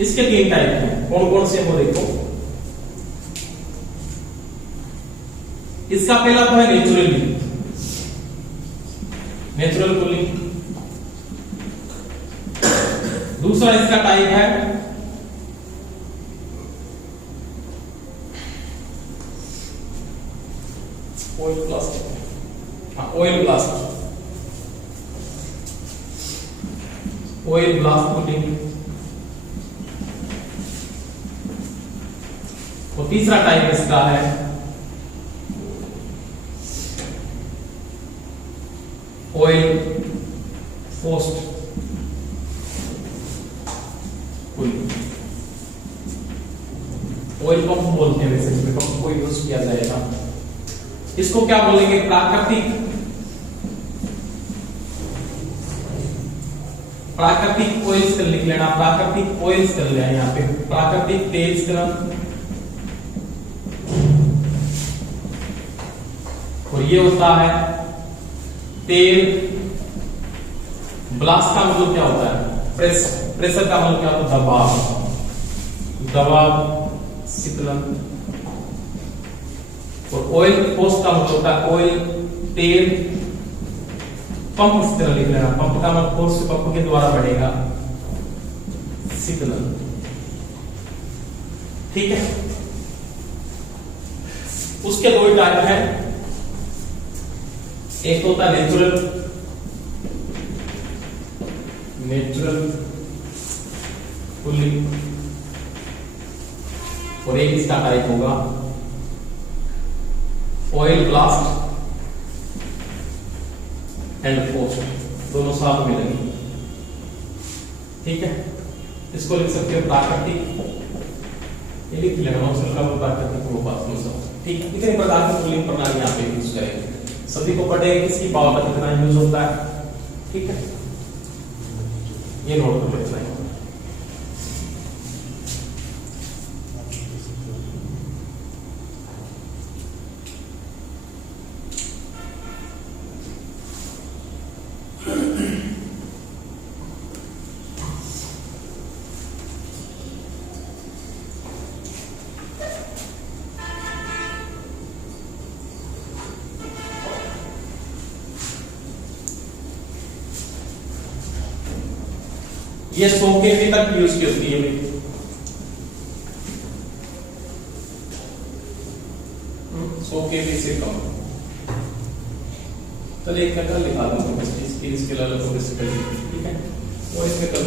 इसके तीन टाइप हैं, कौन कौन से वो देखो। इसका पहला तो है नेचुरल कूलिंग। दूसरा इसका टाइप है oil blast. Oil blast cooling. और तीसरा टाइप इसका है oil forced cooling. Oil pump बोलते हैं वैसे, इसमें पंप को यूज किया जाएगा। इसको क्या बोलेंगे, प्राकृतिक ऑयल शीतलन लिख लेना, प्राकृतिक ऑयल शीतलन है यहाँ पे, प्राकृतिक तेल शीतलन। और ये होता है तेल ब्लास्ट का मतलब क्या होता है, प्रेशर का मतलब क्या होता है, दबाव शीतलन। और ऑयल फोर्स का मतलब होता है ऑयल तेल पंप शीतलन लिख लेना, पंप का मतलब फोर्स पंप के द्वारा बढ़ेगा शीतलन। ठीक है, उसके दो टाइप हैं, एक होता है नेचुरल कूलिंग और एक इसका टाइप होगा ऑयल ब्लास्ट एंड फोर्स्ड, दोनों साथ में लगे। ठीक है, इसको लिख सकते हो प्राकृतिक, ये लिख लेना प्राकृतिक रूप। ठीक है, कितने प्रकार की कूलिंग प्रणाली यहाँ पे यूज करेंगे, सभी को पढ़ेगा किसकी पावर का कितना यूज होता है। ठीक है, ये नोट कर लेना है। ये 100 kV तक यूज की होती है, 100 kV से कम। चलिए एक लिखा दूंगा इसके अलग। ठीक है, और इसमें कल